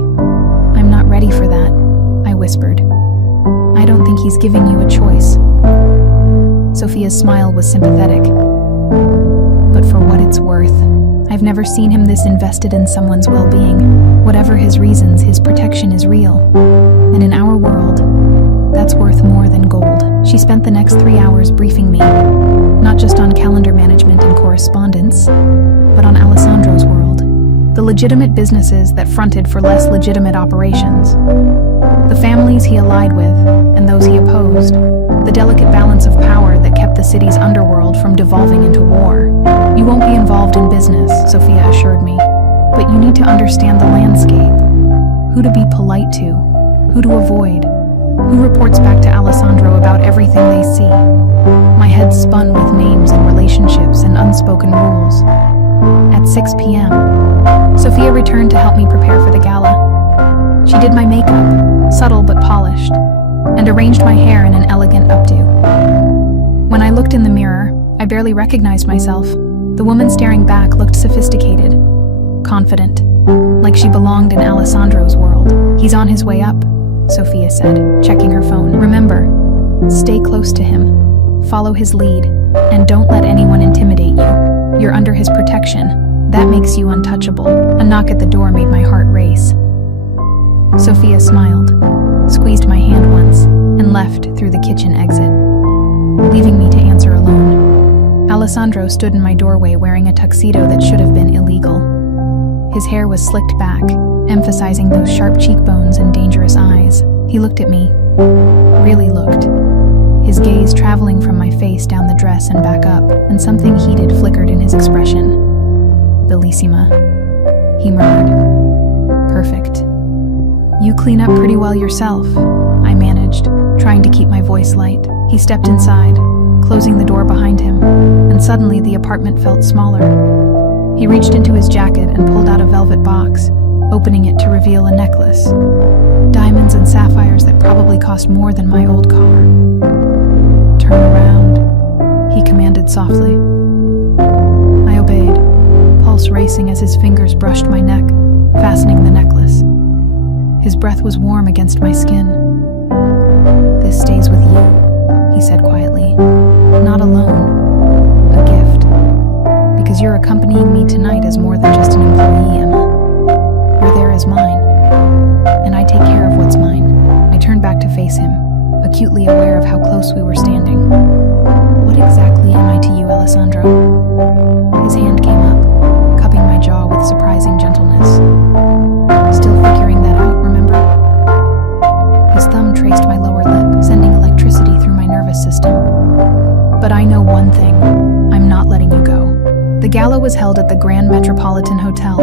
I'm not ready for that," I whispered. "I don't think he's giving you a choice." Sophia's smile was sympathetic. "But for what it's worth, I've never seen him this invested in someone's well-being. Whatever his reasons, his protection is real. And in our world, that's worth more than gold." She spent the next 3 hours briefing me, not just on calendar management and correspondence, but on Alessandro's world, the legitimate businesses that fronted for less legitimate operations, the families he allied with and those he opposed, the delicate balance of power that kept the city's underworld from devolving into war. You won't be involved in business, Sophia assured me, but you need to understand the landscape. Who to be polite to, who to avoid, who reports back to Alessandro about everything they see. My head spun with names and relationships and unspoken rules. At 6 p.m., Sophia returned to help me prepare for the gala. She did my makeup, subtle but polished, and arranged my hair in an elegant updo. When I looked in the mirror, I barely recognized myself. The woman staring back looked sophisticated, confident, like she belonged in Alessandro's world. He's on his way up, Sophia said, checking her phone. Remember, stay close to him, follow his lead, and don't let anyone intimidate you. You're under his protection. That makes you untouchable. A knock at the door made my heart race. Sophia smiled, squeezed my hand once, and left through the kitchen exit, leaving me to answer alone. Alessandro stood in my doorway wearing a tuxedo that should have been illegal. His hair was slicked back, emphasizing those sharp cheekbones and dangerous eyes. He looked at me, really looked, his gaze traveling from my face down the dress and back up, and something heated flickered in his expression. Bellissima, he murmured. Perfect. You clean up pretty well yourself, I managed, trying to keep my voice light. He stepped inside, closing the door behind him, and suddenly the apartment felt smaller. He reached into his jacket and pulled out a velvet box, opening it to reveal a necklace. Diamonds and sapphires that probably cost more than my old car. Turn around, he commanded softly. I obeyed, pulse racing as his fingers brushed my neck, fastening the necklace. His breath was warm against my skin. This stays with you, he said quietly. Not alone. A gift. Because you're accompanying me tonight as more than just an employee, Emma. You're there as mine. And I take care of what's mine. I turned back to face him, acutely aware of how close we were standing. What exactly am I to you, Alessandro? His hand came up, cupping my jaw with surprising gentleness. Still figuring that out, remember? His thumb traced my lower lip, sending electricity through my nervous system. But I know one thing. I'm not letting you go. The gala was held at the Grand Metropolitan Hotel,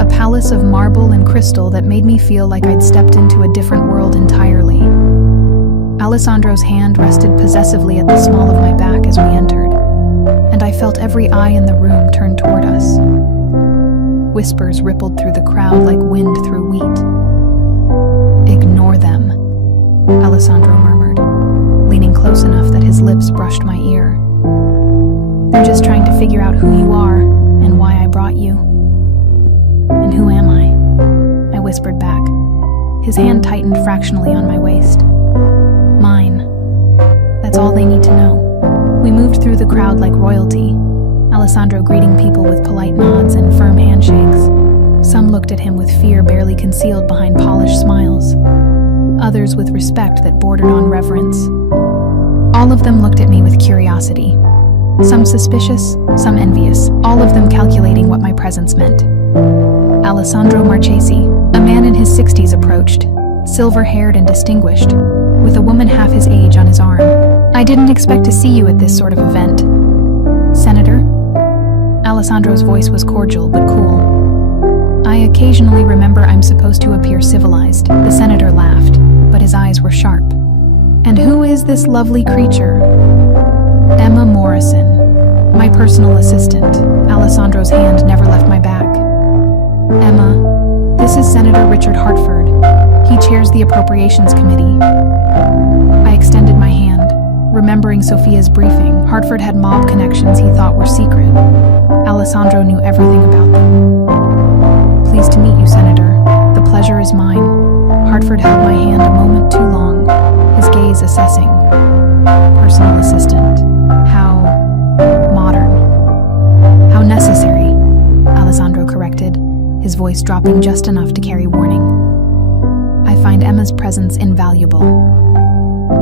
a palace of marble and crystal that made me feel like I'd stepped into a different world entirely. Alessandro's hand rested possessively at the small of my back as we entered, and I felt every eye in the room turn toward us. Whispers rippled through the crowd like wind through wheat. Ignore them, Alessandro murmured, leaning close enough that his lips brushed my ear. They're just trying to figure out who you are and why I brought you. And who am I? I whispered back. His hand tightened fractionally on my waist. Mine. That's all they need to know. We moved through the crowd like royalty, Alessandro greeting people with polite nods and firm handshakes. Some looked at him with fear barely concealed behind polished smiles, others with respect that bordered on reverence. All of them looked at me with curiosity, some suspicious, some envious, all of them calculating what my presence meant. Alessandro Marchesi, a man in his 60s, approached, silver-haired and distinguished, with a woman half his age on his arm. I didn't expect to see you at this sort of event. Senator? Alessandro's voice was cordial but cool. I occasionally remember I'm supposed to appear civilized. The senator laughed, but his eyes were sharp. And who is this lovely creature? Emma Morrison, my personal assistant. Alessandro's hand never left my back. Emma, this is Senator Richard Hartford. He chairs the Appropriations Committee. I extended my hand, remembering Sophia's briefing. Hartford had mob connections he thought were secret. Alessandro knew everything about them. Pleased to meet you, Senator. The pleasure is mine. Hartford held my hand a moment too long, his gaze assessing. Personal assistant. How modern. How necessary, Alessandro corrected, his voice dropping just enough to carry warning. I find Emma's presence invaluable.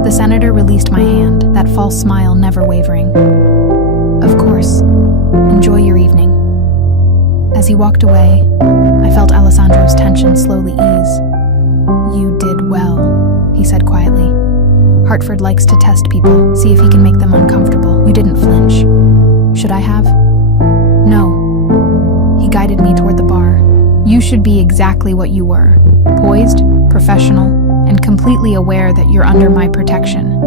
The senator released my hand, that false smile never wavering. Of course. Enjoy your evening. As he walked away, I felt Alessandro's tension slowly ease. "You did well," he said quietly. "Hartford likes to test people, see if he can make them uncomfortable. You didn't flinch. Should I have?" "No." He guided me toward the bar. "You should be exactly what you were. Poised, professional, and completely aware that you're under my protection.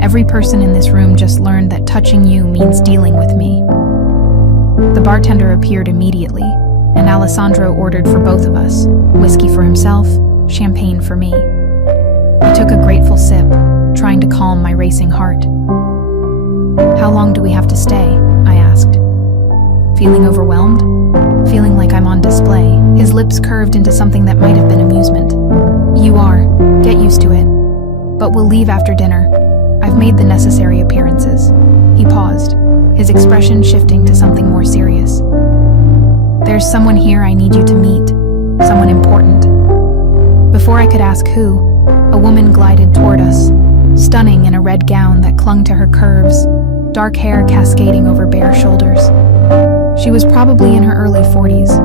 Every person in this room just learned that touching you means dealing with me." The bartender appeared immediately, and Alessandro ordered for both of us, whiskey for himself, champagne for me. I took a grateful sip, trying to calm my racing heart. "How long do we have to stay?" I asked. Feeling overwhelmed? Feeling like I'm on display. His lips curved into something that might have been amusement. "You are. Get used to it. But we'll leave after dinner. I've made the necessary appearances." He paused, his expression shifting to something more serious. "There's someone here I need you to meet. Someone important." Before I could ask who, a woman glided toward us, stunning in a red gown that clung to her curves, dark hair cascading over bare shoulders. She was probably in her early 40s,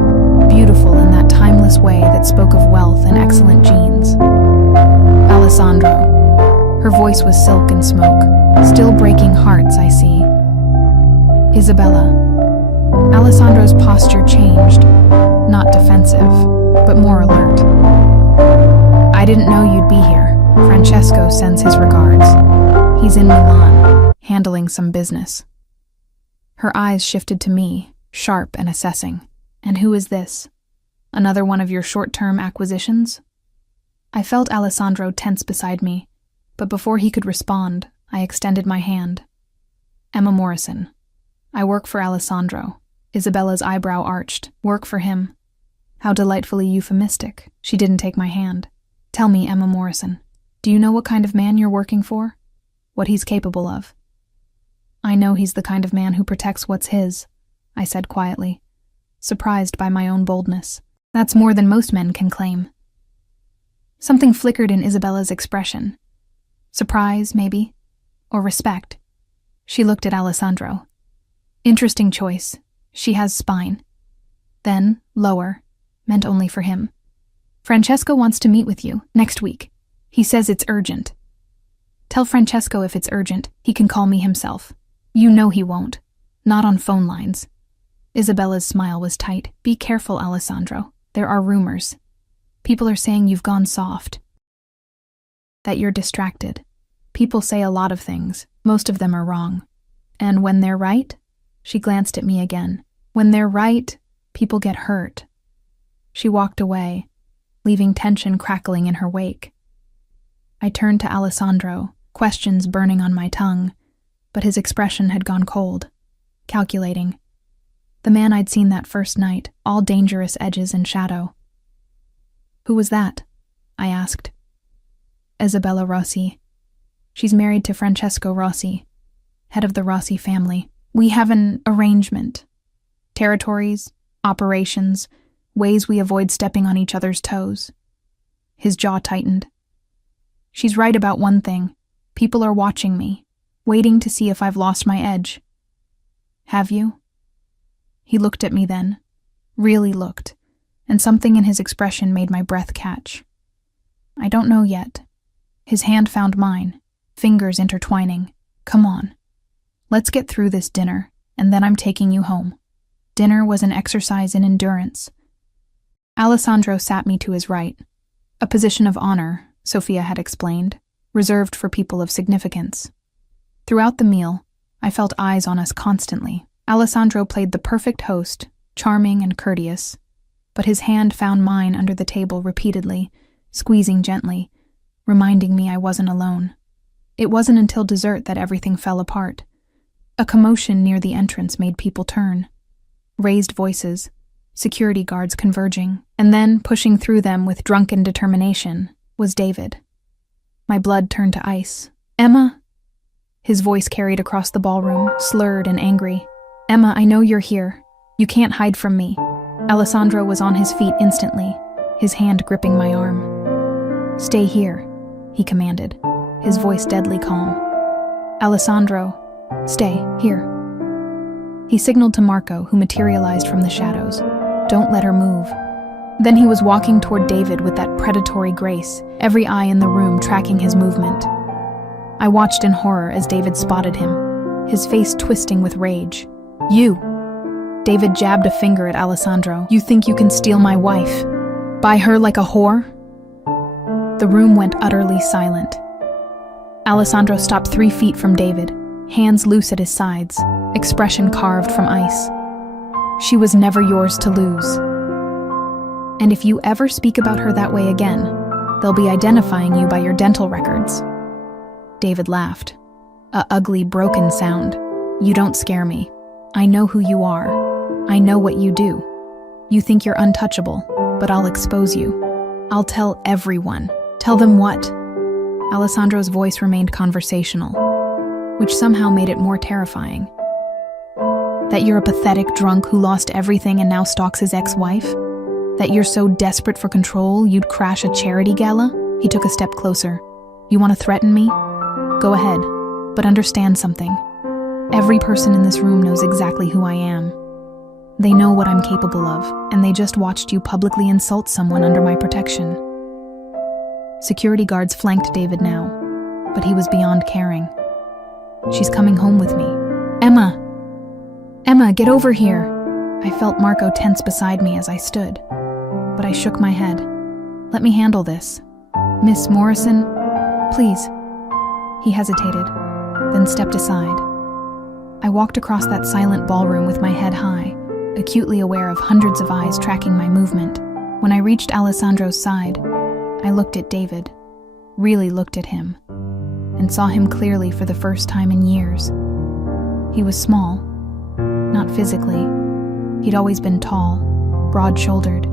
beautiful in that timeless way that spoke of wealth and excellent genes. "Alessandro." Her voice was silk and smoke, still breaking hearts, I see. "Isabella." Alessandro's posture changed, not defensive, but more alert. "I didn't know you'd be here. Francesco sends his regards. He's in Milan, handling some business." Her eyes shifted to me, sharp and assessing. "And who is this? Another one of your short-term acquisitions?" I felt Alessandro tense beside me, but before he could respond, I extended my hand. "Emma Morrison. I work for Alessandro." Isabella's eyebrow arched. "Work for him? How delightfully euphemistic." She didn't take my hand. "Tell me, Emma Morrison, do you know what kind of man you're working for? What he's capable of?" "I know he's the kind of man who protects what's his," I said quietly, surprised by my own boldness. "That's more than most men can claim." Something flickered in Isabella's expression. Surprise, maybe? Or respect? She looked at Alessandro. "Interesting choice. She has spine." Then, lower, meant only for him. "Francesco wants to meet with you, next week. He says it's urgent." "Tell Francesco if it's urgent, he can call me himself." "You know he won't. Not on phone lines." Isabella's smile was tight. "Be careful, Alessandro. There are rumors. People are saying you've gone soft. That you're distracted. People say a lot of things. Most of them are wrong. And when they're right," she glanced at me again, "when they're right, people get hurt." She walked away, leaving tension crackling in her wake. I turned to Alessandro, questions burning on my tongue, but his expression had gone cold, calculating. The man I'd seen that first night, all dangerous edges and shadow. "Who was that?" I asked. "Isabella Rossi. She's married to Francesco Rossi, head of the Rossi family. We have an arrangement. Territories, operations, ways we avoid stepping on each other's toes." His jaw tightened. "She's right about one thing. People are watching me, waiting to see if I've lost my edge." "Have you?" He looked at me then, really looked, and something in his expression made my breath catch. "I don't know yet." His hand found mine, fingers intertwining. "Come on. Let's get through this dinner, and then I'm taking you home." Dinner was an exercise in endurance. Alessandro sat me to his right. A position of honor, Sophia had explained, reserved for people of significance. Throughout the meal, I felt eyes on us constantly. Alessandro played the perfect host, charming and courteous, but his hand found mine under the table repeatedly, squeezing gently, reminding me I wasn't alone. It wasn't until dessert that everything fell apart. A commotion near the entrance made people turn. Raised voices, security guards converging, and then, pushing through them with drunken determination, was David. My blood turned to ice. "Emma?" His voice carried across the ballroom, slurred and angry. "Emma, I know you're here. You can't hide from me." Alessandro was on his feet instantly, his hand gripping my arm. "Stay here," he commanded, his voice deadly calm. "Alessandro, stay here." He signaled to Marco, who materialized from the shadows. Don't let her move." Then he was walking toward David with that predatory grace, every eye in the room tracking his movement. I watched in horror as David spotted him, his face twisting with rage. "You!" David jabbed a finger at Alessandro. "You think you can steal my wife? Buy her like a whore?" The room went utterly silent. Alessandro stopped 3 feet from David, hands loose at his sides, expression carved from ice. "She was never yours to lose. And if you ever speak about her that way again, they'll be identifying you by your dental records." David laughed. A ugly, broken sound. "You don't scare me. I know who you are. I know what you do. You think you're untouchable, but I'll expose you. I'll tell everyone." "Tell them what?" Alessandro's voice remained conversational, which somehow made it more terrifying. "That you're a pathetic drunk who lost everything and now stalks his ex-wife? That you're so desperate for control you'd crash a charity gala?" He took a step closer. "You want to threaten me? Go ahead, but understand something. Every person in this room knows exactly who I am. They know what I'm capable of, and they just watched you publicly insult someone under my protection." Security guards flanked David now, but he was beyond caring. "She's coming home with me. Emma! Emma, get over here!" I felt Marco tense beside me as I stood, but I shook my head. "Let me handle this. Miss Morrison, please." He hesitated, then stepped aside. I walked across that silent ballroom with my head high, acutely aware of hundreds of eyes tracking my movement. When I reached Alessandro's side, I looked at David, really looked at him, and saw him clearly for the first time in years. He was small, not physically. He'd always been tall, broad-shouldered,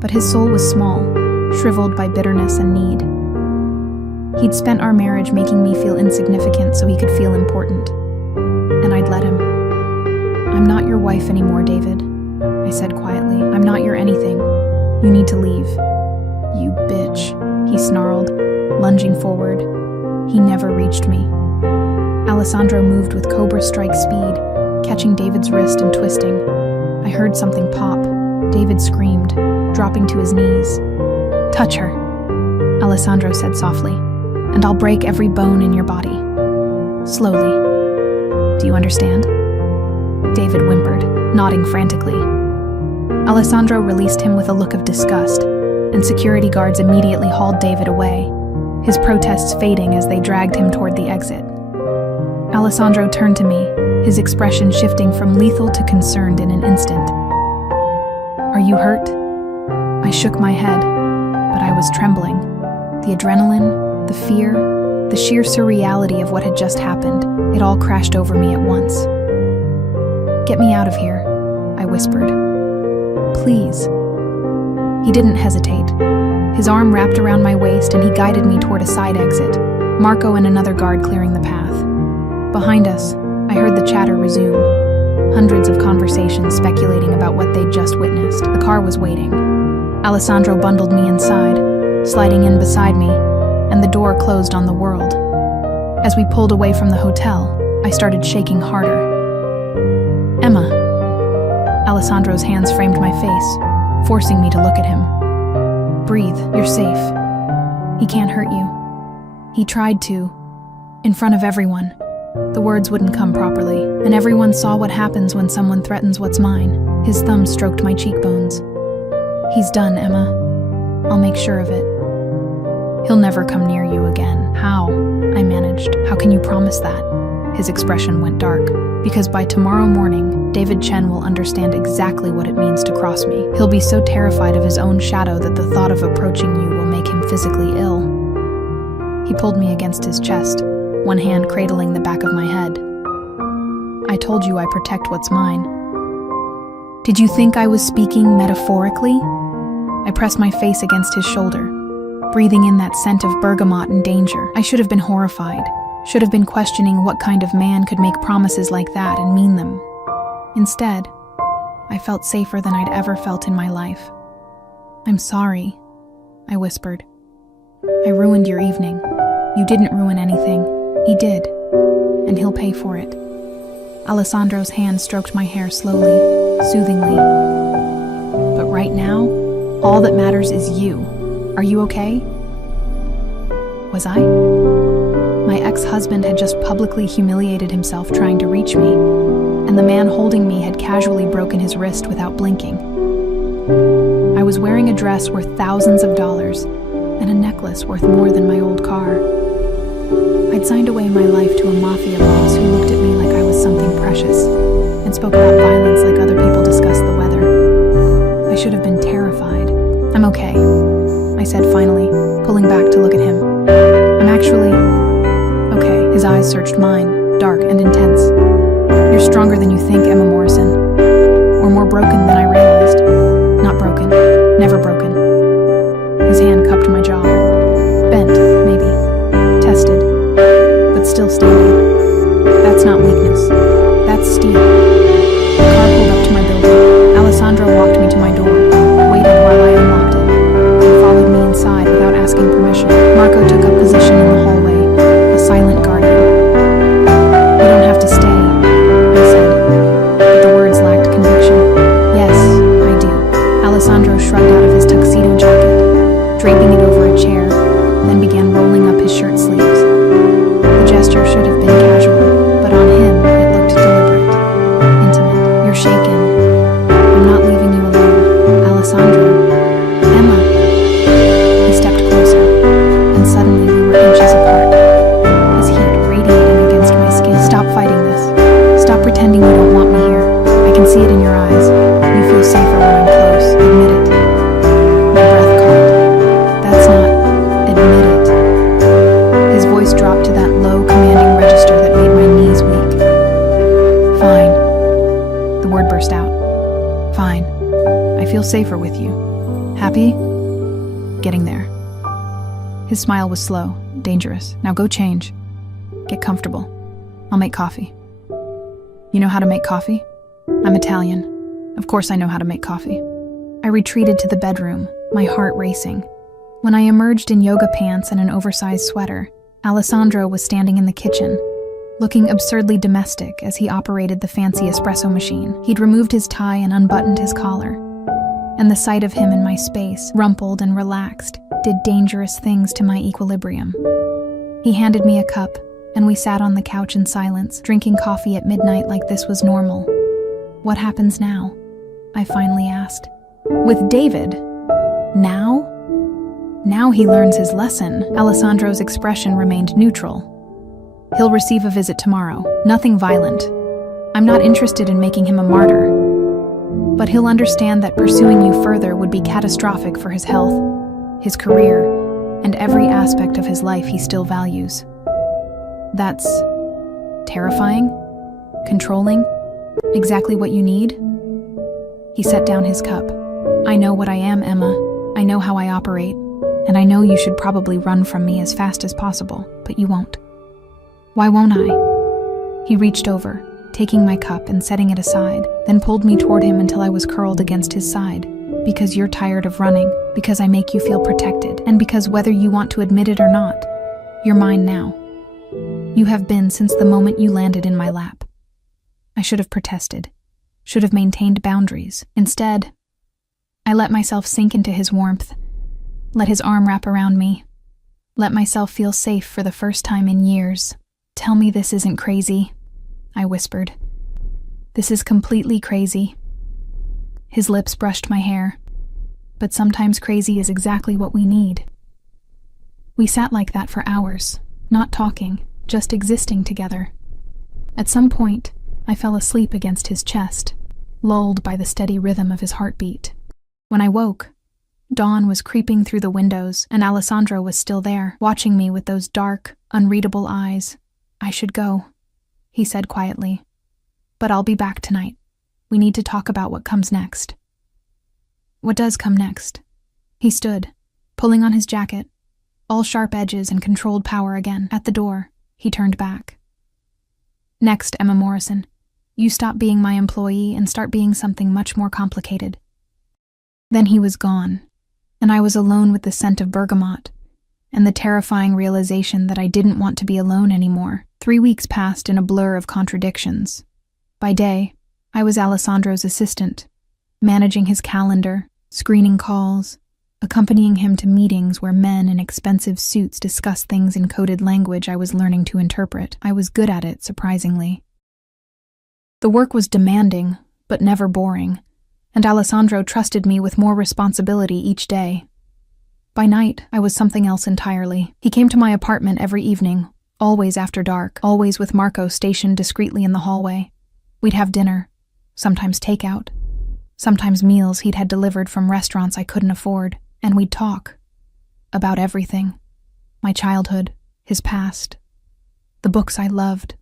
but his soul was small, shriveled by bitterness and need. He'd spent our marriage making me feel insignificant so he could feel important, and I'd let him. "I'm not your wife anymore, David," I said quietly. "I'm not your anything. You need to leave." "You bitch," he snarled, lunging forward. He never reached me. Alessandro moved with Cobra Strike speed, catching David's wrist and twisting. I heard something pop. David screamed, dropping to his knees. "Touch her," Alessandro said softly, "and I'll break every bone in your body. Slowly. Do you understand?" David whimpered, nodding frantically. Alessandro released him with a look of disgust, and security guards immediately hauled David away, his protests fading as they dragged him toward the exit. Alessandro turned to me, his expression shifting from lethal to concerned in an instant. "Are you hurt?" I shook my head, but I was trembling. The adrenaline, the fear, the sheer surreality of what had just happened, it all crashed over me at once. "Get me out of here," I whispered. "Please." He didn't hesitate. His arm wrapped around my waist and he guided me toward a side exit, Marco and another guard clearing the path. Behind us, I heard the chatter resume. Hundreds of conversations speculating about what they'd just witnessed. The car was waiting. Alessandro bundled me inside, sliding in beside me, and the door closed on the world. As we pulled away from the hotel, I started shaking harder. "Emma." Alessandro's hands framed my face, forcing me to look at him. "Breathe, you're safe. He can't hurt you." He tried to, in front of everyone. The words wouldn't come properly, and everyone saw what happens when someone threatens what's mine. His thumb stroked my cheekbones. "He's done, Emma. I'll make sure of it. He'll never come near you again." "How?" I managed. "How can you promise that?" His expression went dark. "Because by tomorrow morning, David Chen will understand exactly what it means to cross me. He'll be so terrified of his own shadow that the thought of approaching you will make him physically ill." He pulled me against his chest, one hand cradling the back of my head. "I told you I protect what's mine." "Did you think I was speaking metaphorically?" I pressed my face against his shoulder, breathing in that scent of bergamot and danger. I should have been horrified, should have been questioning what kind of man could make promises like that and mean them. Instead, I felt safer than I'd ever felt in my life. "I'm sorry," I whispered. "I ruined your evening." "You didn't ruin anything. He did, and he'll pay for it." Alessandro's hand stroked my hair slowly, soothingly. right now, all that matters is you. Are you okay? Was I? My ex-husband had just publicly humiliated himself trying to reach me, and the man holding me had casually broken his wrist without blinking. I was wearing a dress worth thousands of dollars and a necklace worth more than my old car. I'd signed away my life to a Mafia boss who looked at me like I was something precious and spoke about violence like other people discuss the weather. I should have been terrified. I'm okay, I said finally, pulling back to look at him. I'm actually okay. His eyes searched mine, dark and intense. You're stronger than you think, Emma Morrison. Or more broken than I realized. Not broken. Never broken. His hand cupped my jaw. Bent, maybe. Tested. But still standing. That's not weakness. That's steel. The car pulled up to my building. Alessandro walked me to my door, waited while I unlocked it, and followed me inside without asking permission. Marco took up position in the hallway, a silent guardian. You don't have to stay, I said, but the words lacked conviction. Yes, I do. Alessandro shrugged out of his tuxedo jacket, draping it over a chair, then began rolling up his shirt sleeves. The gesture should have been casual, but on him it looked deliberate, intimate. You're shaken. I'm not leaving you alone. Alessandro. Emma. He stepped closer, and suddenly we were inches apart, his heat radiating against my skin. Stop fighting this. Stop pretending you don't want me here. I can see it in your eyes. You feel safer when I'm close. Admit it. My breath caught. That's not admit it. His voice dropped to that low, commanding register that made my knees weak. Fine. The word burst out. Fine. I feel safer with you. Happy? Getting there. His smile was slow, dangerous. Now go change. Get comfortable. I'll make coffee. You know how to make coffee? I'm Italian. Of course I know how to make coffee. I retreated to the bedroom, my heart racing. When I emerged in yoga pants and an oversized sweater, Alessandro was standing in the kitchen, looking absurdly domestic as he operated the fancy espresso machine. He'd removed his tie and unbuttoned his collar, and the sight of him in my space, rumpled and relaxed, did dangerous things to my equilibrium. He handed me a cup, and we sat on the couch in silence, drinking coffee at midnight like this was normal. What happens now? I finally asked. With David? Now? Now he learns his lesson. Alessandro's expression remained neutral. He'll receive a visit tomorrow. Nothing violent. I'm not interested in making him a martyr. But he'll understand that pursuing you further would be catastrophic for his health, his career, and every aspect of his life he still values. That's terrifying, controlling, exactly what you need. He set down his cup. I know what I am, Emma. I know how I operate, and I know you should probably run from me as fast as possible, but you won't. Why won't I? He reached over, taking my cup and setting it aside, then pulled me toward him until I was curled against his side. Because you're tired of running, because I make you feel protected, and because whether you want to admit it or not, you're mine now. You have been since the moment you landed in my lap. I should have protested, should have maintained boundaries. Instead, I let myself sink into his warmth, let his arm wrap around me, let myself feel safe for the first time in years. Tell me this isn't crazy, I whispered. This is completely crazy. His lips brushed my hair, but sometimes crazy is exactly what we need. We sat like that for hours, not talking, just existing together. At some point, I fell asleep against his chest, lulled by the steady rhythm of his heartbeat. When I woke, dawn was creeping through the windows, and Alessandro was still there, watching me with those dark, unreadable eyes. I should go, he said quietly. But I'll be back tonight. We need to talk about what comes next. What does come next? He stood, pulling on his jacket, all sharp edges and controlled power again. At the door, he turned back. Next, Emma Morrison, you stop being my employee and start being something much more complicated. Then he was gone, and I was alone with the scent of bergamot and the terrifying realization that I didn't want to be alone anymore. 3 weeks passed in a blur of contradictions. By day, I was Alessandro's assistant, managing his calendar, screening calls, accompanying him to meetings where men in expensive suits discuss things in coded language I was learning to interpret. I was good at it, surprisingly. The work was demanding, but never boring, and Alessandro trusted me with more responsibility each day. By night, I was something else entirely. He came to my apartment every evening, always after dark, always with Marco stationed discreetly in the hallway. We'd have dinner, sometimes takeout, sometimes meals he'd had delivered from restaurants I couldn't afford, and we'd talk about everything. My childhood, his past, the books I loved,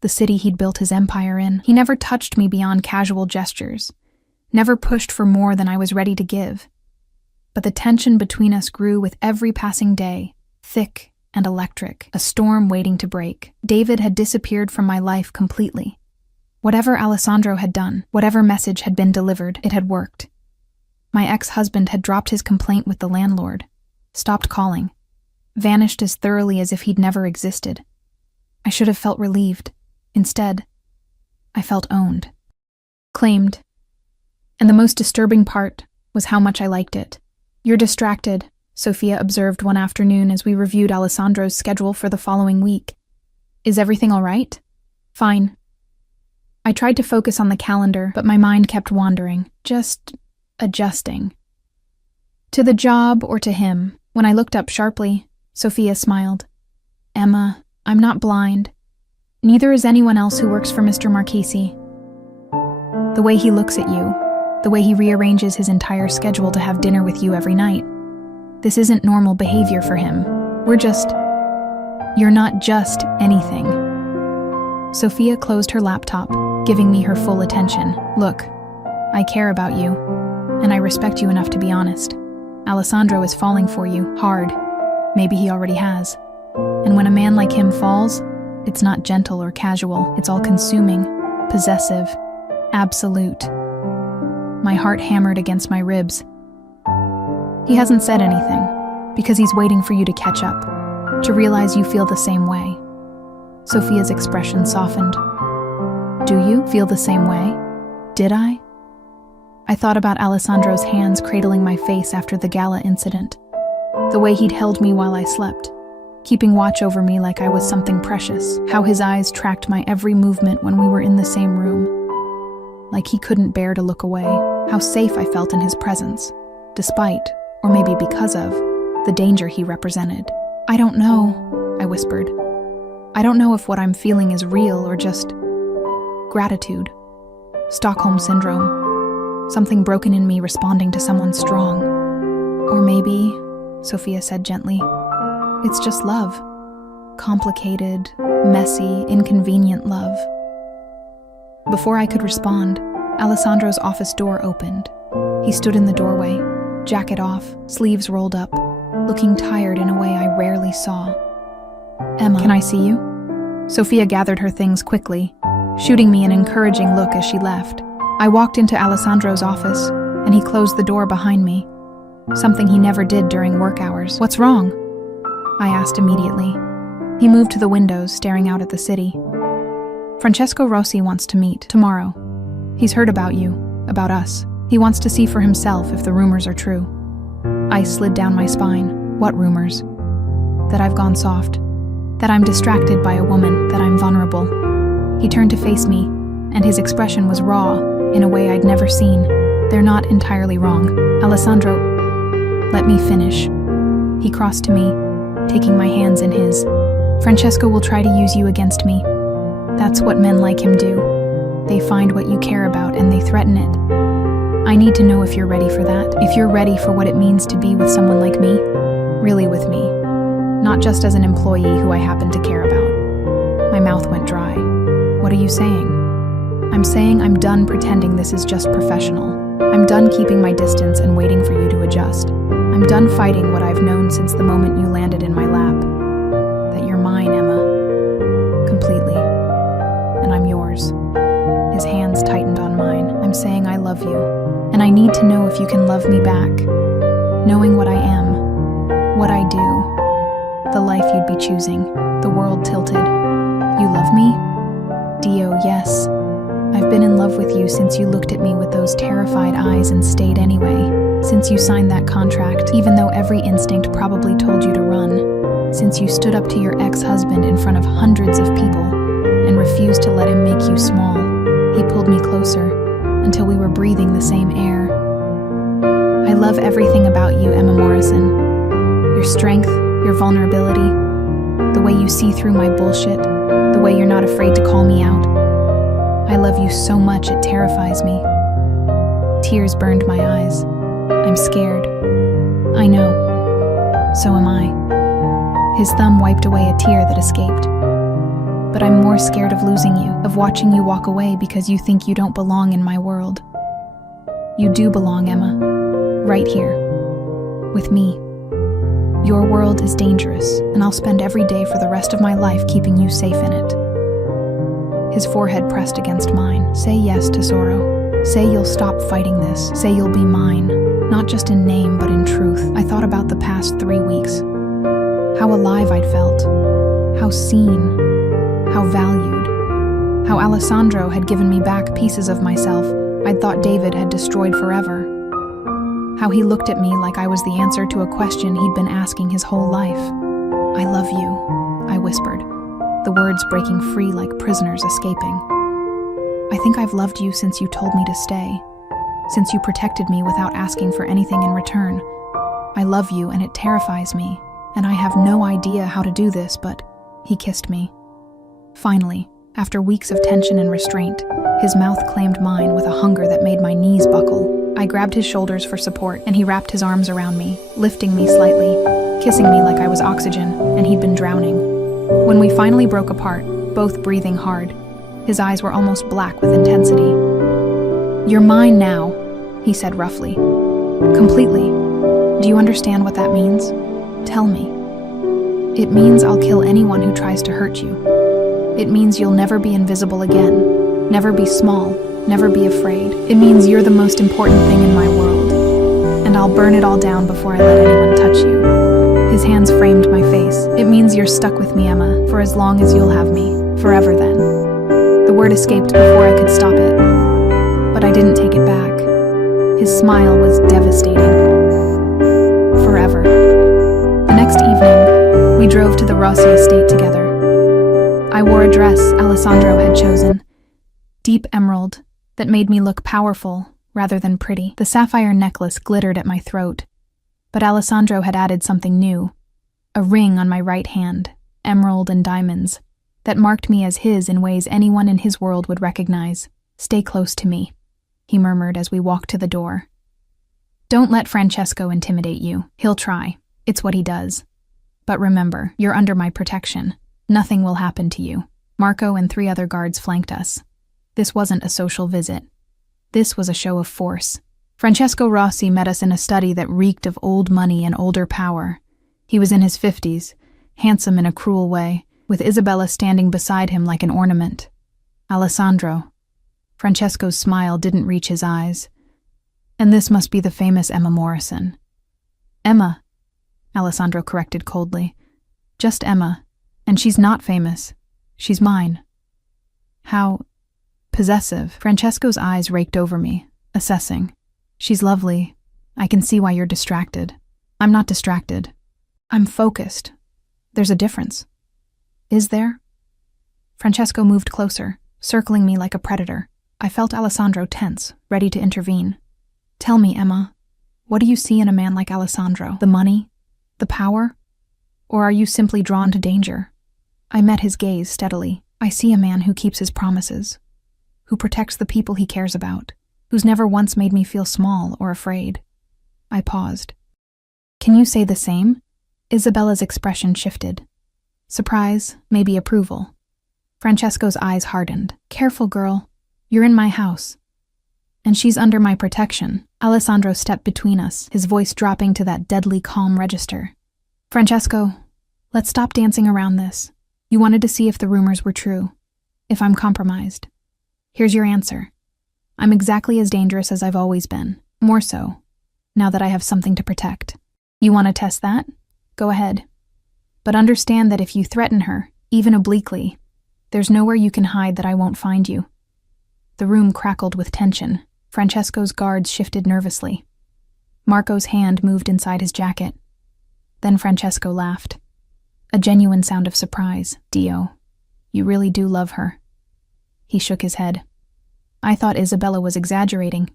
the city he'd built his empire in. He never touched me beyond casual gestures, never pushed for more than I was ready to give. But the tension between us grew with every passing day, thick and electric, a storm waiting to break. David had disappeared from my life completely. Whatever Alessandro had done, whatever message had been delivered, it had worked. My ex-husband had dropped his complaint with the landlord, stopped calling, vanished as thoroughly as if he'd never existed. I should have felt relieved. Instead, I felt owned, claimed. And the most disturbing part was how much I liked it. "You're distracted," Sophia observed one afternoon as we reviewed Alessandro's schedule for the following week. "Is everything all right?" "Fine." I tried to focus on the calendar, but my mind kept wandering, just adjusting. To the job or to him. When I looked up sharply, Sophia smiled. "Emma, I'm not blind. Neither is anyone else who works for Mr. Marchesi. The way he looks at you, the way he rearranges his entire schedule to have dinner with you every night. This isn't normal behavior for him. You're not just anything." Sophia closed her laptop, giving me her full attention. "Look, I care about you, and I respect you enough to be honest. Alessandro is falling for you, hard. Maybe he already has. And when a man like him falls, it's not gentle or casual. It's all-consuming, possessive, absolute." My heart hammered against my ribs. "He hasn't said anything, because he's waiting for you to catch up, to realize you feel the same way." Sophia's expression softened. "Do you feel the same way? Did I?" I thought about Alessandro's hands cradling my face after the gala incident, the way he'd held me while I slept, keeping watch over me like I was something precious, how his eyes tracked my every movement when we were in the same room, like he couldn't bear to look away, how safe I felt in his presence, despite, or maybe because of, the danger he represented. "I don't know," I whispered. "I don't know if what I'm feeling is real or just gratitude. Stockholm Syndrome. Something broken in me responding to someone strong. Or maybe," Sophia said gently, "it's just love. Complicated, messy, inconvenient love." Before I could respond, Alessandro's office door opened. He stood in the doorway, jacket off, sleeves rolled up, looking tired in a way I rarely saw. "Emma, can I see you?" Sophia gathered her things quickly, shooting me an encouraging look as she left. I walked into Alessandro's office, and he closed the door behind me, something he never did during work hours. "What's wrong?" I asked immediately. He moved to the windows, staring out at the city. "Francesco Rossi wants to meet tomorrow. He's heard about you, about us. He wants to see for himself if the rumors are true." Ice slid down my spine. "What rumors?" "That I've gone soft. That I'm distracted by a woman, that I'm vulnerable." He turned to face me, and his expression was raw, in a way I'd never seen. "They're not entirely wrong. Alessandro, let me finish." He crossed to me, taking my hands in his. "Francesco will try to use you against me. That's what men like him do. They find what you care about and they threaten it. I need to know if you're ready for that, if you're ready for what it means to be with someone like me, really with me, not just as an employee who I happen to care about." My mouth went dry. "What are you saying?" "I'm saying I'm done pretending this is just professional. I'm done keeping my distance and waiting for you to adjust. I'm done fighting what I've known since the moment you landed in my lap. That you're mine, Emma. Completely. And I'm yours." His hands tightened on mine. "I'm saying I love you, and I need to know if you can love me back. Knowing what I am, what I do, the life you'd be choosing." The world tilted. "You love me?" "Dio, yes. I've been in love with you since you looked at me with those terrified eyes and stayed anyway. Since you signed that contract, even though every instinct probably told you to run. Since you stood up to your ex-husband in front of hundreds of people and refused to let him make you small. He pulled me closer until we were breathing the same air. I love everything about you, Emma Morrison. Your strength, your vulnerability, the way you see through my bullshit, the way you're not afraid to call me out. I love you so much it terrifies me. Tears burned my eyes. I'm scared. I know. So am I. His thumb wiped away a tear that escaped. But I'm more scared of losing you, of watching you walk away because you think you don't belong in my world. You do belong, Emma. Right here. With me. Your world is dangerous, and I'll spend every day for the rest of my life keeping you safe in it. His forehead pressed against mine. Say yes, Tesoro. Say you'll stop fighting this. Say you'll be mine. Not just in name, but in truth. I thought about the past 3 weeks. How alive I'd felt. How seen. How valued. How Alessandro had given me back pieces of myself I'd thought David had destroyed forever. How he looked at me like I was the answer to a question he'd been asking his whole life. I love you, I whispered, the words breaking free like prisoners escaping. I think I've loved you since you told me to stay, since you protected me without asking for anything in return. I love you and it terrifies me, and I have no idea how to do this, but he kissed me. Finally, after weeks of tension and restraint, his mouth claimed mine with a hunger that made my knees buckle. I grabbed his shoulders for support, and he wrapped his arms around me, lifting me slightly, kissing me like I was oxygen, and he'd been drowning. When we finally broke apart, both breathing hard, his eyes were almost black with intensity. You're mine now, he said roughly. Completely. Do you understand what that means? Tell me. It means I'll kill anyone who tries to hurt you. It means you'll never be invisible again, never be small, never be afraid. It means you're the most important thing in my world, and I'll burn it all down before I let anyone touch you. His hands framed my face. It means you're stuck with me, Emma, for as long as you'll have me, forever then. The word escaped before I could stop it, but I didn't take it back. His smile was devastating. Forever. The next evening, we drove to the Rossi estate together. I wore a dress Alessandro had chosen, deep emerald, that made me look powerful rather than pretty. The sapphire necklace glittered at my throat, but Alessandro had added something new, a ring on my right hand, emerald and diamonds, that marked me as his in ways anyone in his world would recognize. Stay close to me, he murmured as we walked to the door. Don't let Francesco intimidate you. He'll try. It's what he does. But remember, you're under my protection. Nothing will happen to you. Marco and 3 other guards flanked us. This wasn't a social visit. This was a show of force. Francesco Rossi met us in a study that reeked of old money and older power. He was in his 50s, handsome in a cruel way, with Isabella standing beside him like an ornament. Alessandro. Francesco's smile didn't reach his eyes. And this must be the famous Emma Morrison. Emma, Alessandro corrected coldly. Just Emma. And she's not famous. She's mine. How possessive. Francesco's eyes raked over me, assessing. She's lovely. I can see why you're distracted. I'm not distracted. I'm focused. There's a difference. Is there? Francesco moved closer, circling me like a predator. I felt Alessandro tense, ready to intervene. Tell me, Emma, what do you see in a man like Alessandro? The money? The power? Or are you simply drawn to danger? I met his gaze steadily. I see a man who keeps his promises, who protects the people he cares about, who's never once made me feel small or afraid. I paused. Can you say the same? Isabella's expression shifted. Surprise, maybe approval. Francesco's eyes hardened. Careful, girl. You're in my house. And she's under my protection. Alessandro stepped between us, his voice dropping to that deadly calm register. Francesco, let's stop dancing around this. You wanted to see if the rumors were true, if I'm compromised. Here's your answer. I'm exactly as dangerous as I've always been, more so, now that I have something to protect. You want to test that? Go ahead. But understand that if you threaten her, even obliquely, there's nowhere you can hide that I won't find you. The room crackled with tension. Francesco's guards shifted nervously. Marco's hand moved inside his jacket. Then Francesco laughed. A genuine sound of surprise. Dio, you really do love her. He shook his head. I thought Isabella was exaggerating,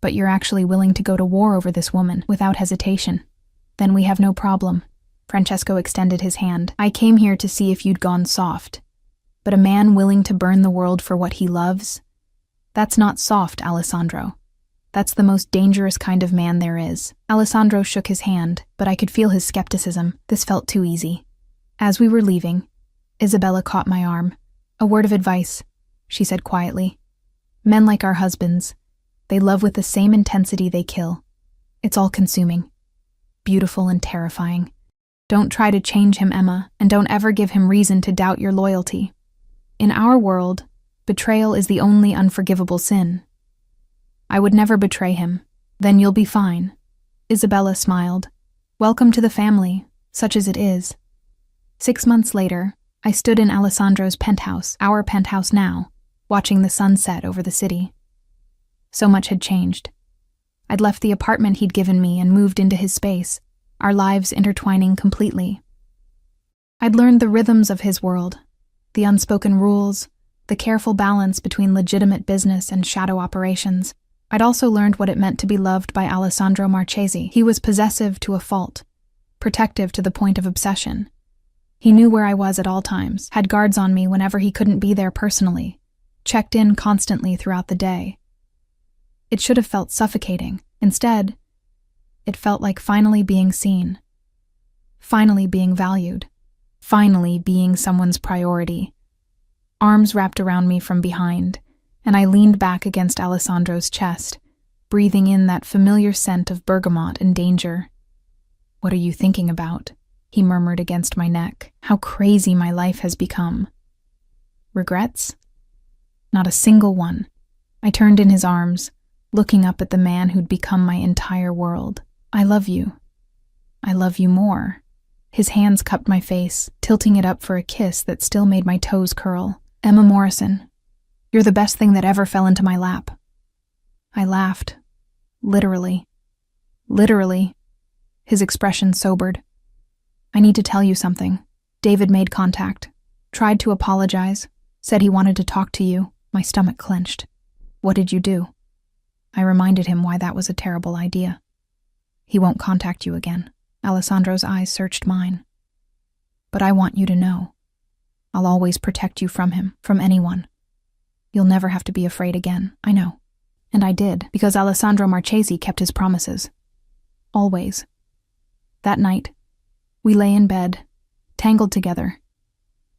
but you're actually willing to go to war over this woman without hesitation. Then we have no problem. Francesco extended his hand. I came here to see if you'd gone soft. But a man willing to burn the world for what he loves? That's not soft, Alessandro. That's the most dangerous kind of man there is. Alessandro shook his hand, but I could feel his skepticism. This felt too easy. As we were leaving, Isabella caught my arm. A word of advice, she said quietly. Men like our husbands, they love with the same intensity they kill. It's all-consuming, beautiful and terrifying. Don't try to change him, Emma, and don't ever give him reason to doubt your loyalty. In our world, betrayal is the only unforgivable sin. I would never betray him. Then you'll be fine. Isabella smiled. Welcome to the family, such as it is. 6 months later, I stood in Alessandro's penthouse, our penthouse now, watching the sun set over the city. So much had changed. I'd left the apartment he'd given me and moved into his space, our lives intertwining completely. I'd learned the rhythms of his world, the unspoken rules, the careful balance between legitimate business and shadow operations. I'd also learned what it meant to be loved by Alessandro Marchesi. He was possessive to a fault, protective to the point of obsession. He knew where I was at all times, had guards on me whenever he couldn't be there personally, checked in constantly throughout the day. It should have felt suffocating. Instead, it felt like finally being seen, finally being valued, finally being someone's priority. Arms wrapped around me from behind, and I leaned back against Alessandro's chest, breathing in that familiar scent of bergamot and danger. What are you thinking about? He murmured against my neck. How crazy my life has become. Regrets? Not a single one. I turned in his arms, looking up at the man who'd become my entire world. I love you. I love you more. His hands cupped my face, tilting it up for a kiss that still made my toes curl. Emma Morrison, you're the best thing that ever fell into my lap. I laughed. Literally. Literally. His expression sobered. I need to tell you something. David made contact, tried to apologize, said he wanted to talk to you. My stomach clenched. What did you do? I reminded him why that was a terrible idea. He won't contact you again. Alessandro's eyes searched mine. But I want you to know. I'll always protect you from him, from anyone. You'll never have to be afraid again, I know. And I did, because Alessandro Marchesi kept his promises. Always. That night, we lay in bed, tangled together,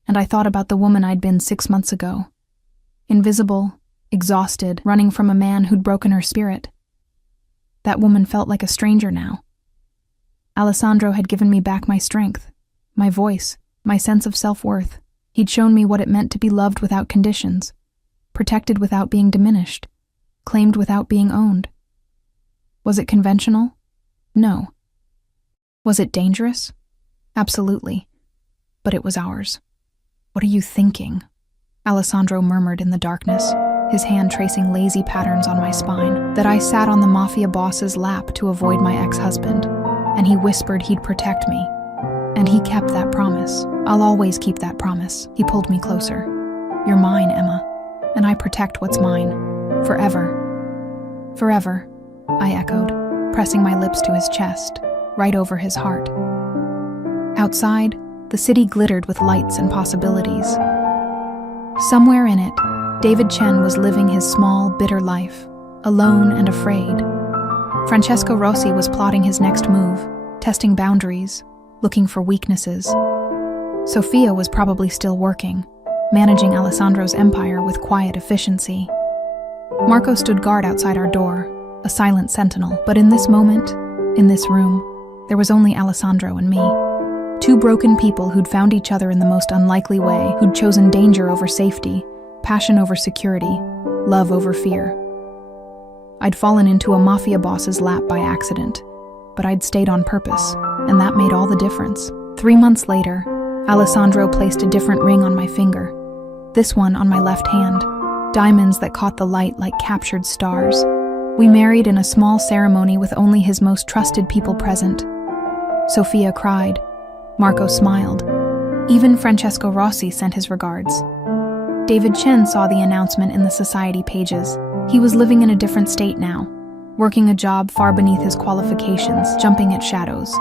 and I thought about the woman I'd been 6 months ago. Invisible, exhausted, running from a man who'd broken her spirit. That woman felt like a stranger now. Alessandro had given me back my strength, my voice, my sense of self-worth. He'd shown me what it meant to be loved without conditions, protected without being diminished, claimed without being owned. Was it conventional? No. Was it dangerous? Absolutely. But it was ours. What are you thinking? Alessandro murmured in the darkness, his hand tracing lazy patterns on my spine. That I sat on the Mafia boss's lap to avoid my ex-husband, and he whispered he'd protect me. And he kept that promise. I'll always keep that promise. He pulled me closer. You're mine, Emma, and I protect what's mine. Forever. Forever, I echoed, pressing my lips to his chest, right over his heart. Outside, the city glittered with lights and possibilities. Somewhere in it, David Chen was living his small, bitter life, alone and afraid. Francesco Rossi was plotting his next move, testing boundaries, looking for weaknesses. Sophia was probably still working, managing Alessandro's empire with quiet efficiency. Marco stood guard outside our door, a silent sentinel. But in this moment, in this room, there was only Alessandro and me. Two broken people who'd found each other in the most unlikely way, who'd chosen danger over safety, passion over security, love over fear. I'd fallen into a Mafia boss's lap by accident, but I'd stayed on purpose, and that made all the difference. 3 months later, Alessandro placed a different ring on my finger, this one on my left hand, diamonds that caught the light like captured stars. We married in a small ceremony with only his most trusted people present. Sophia cried. Marco smiled. Even Francesco Rossi sent his regards. David Chen saw the announcement in the society pages. He was living in a different state now, working a job far beneath his qualifications, jumping at shadows.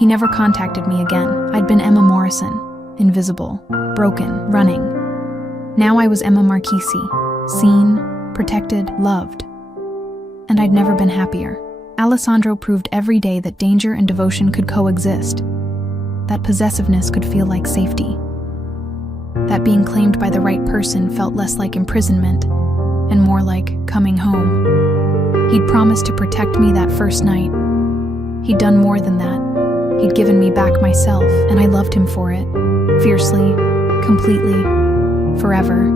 He never contacted me again. I'd been Emma Morrison, invisible, broken, running. Now I was Emma Marchesi, seen, protected, loved. And I'd never been happier. Alessandro proved every day that danger and devotion could coexist, that possessiveness could feel like safety, that being claimed by the right person felt less like imprisonment and more like coming home. He'd promised to protect me that first night. He'd done more than that. He'd given me back myself, and I loved him for it, fiercely, completely, forever.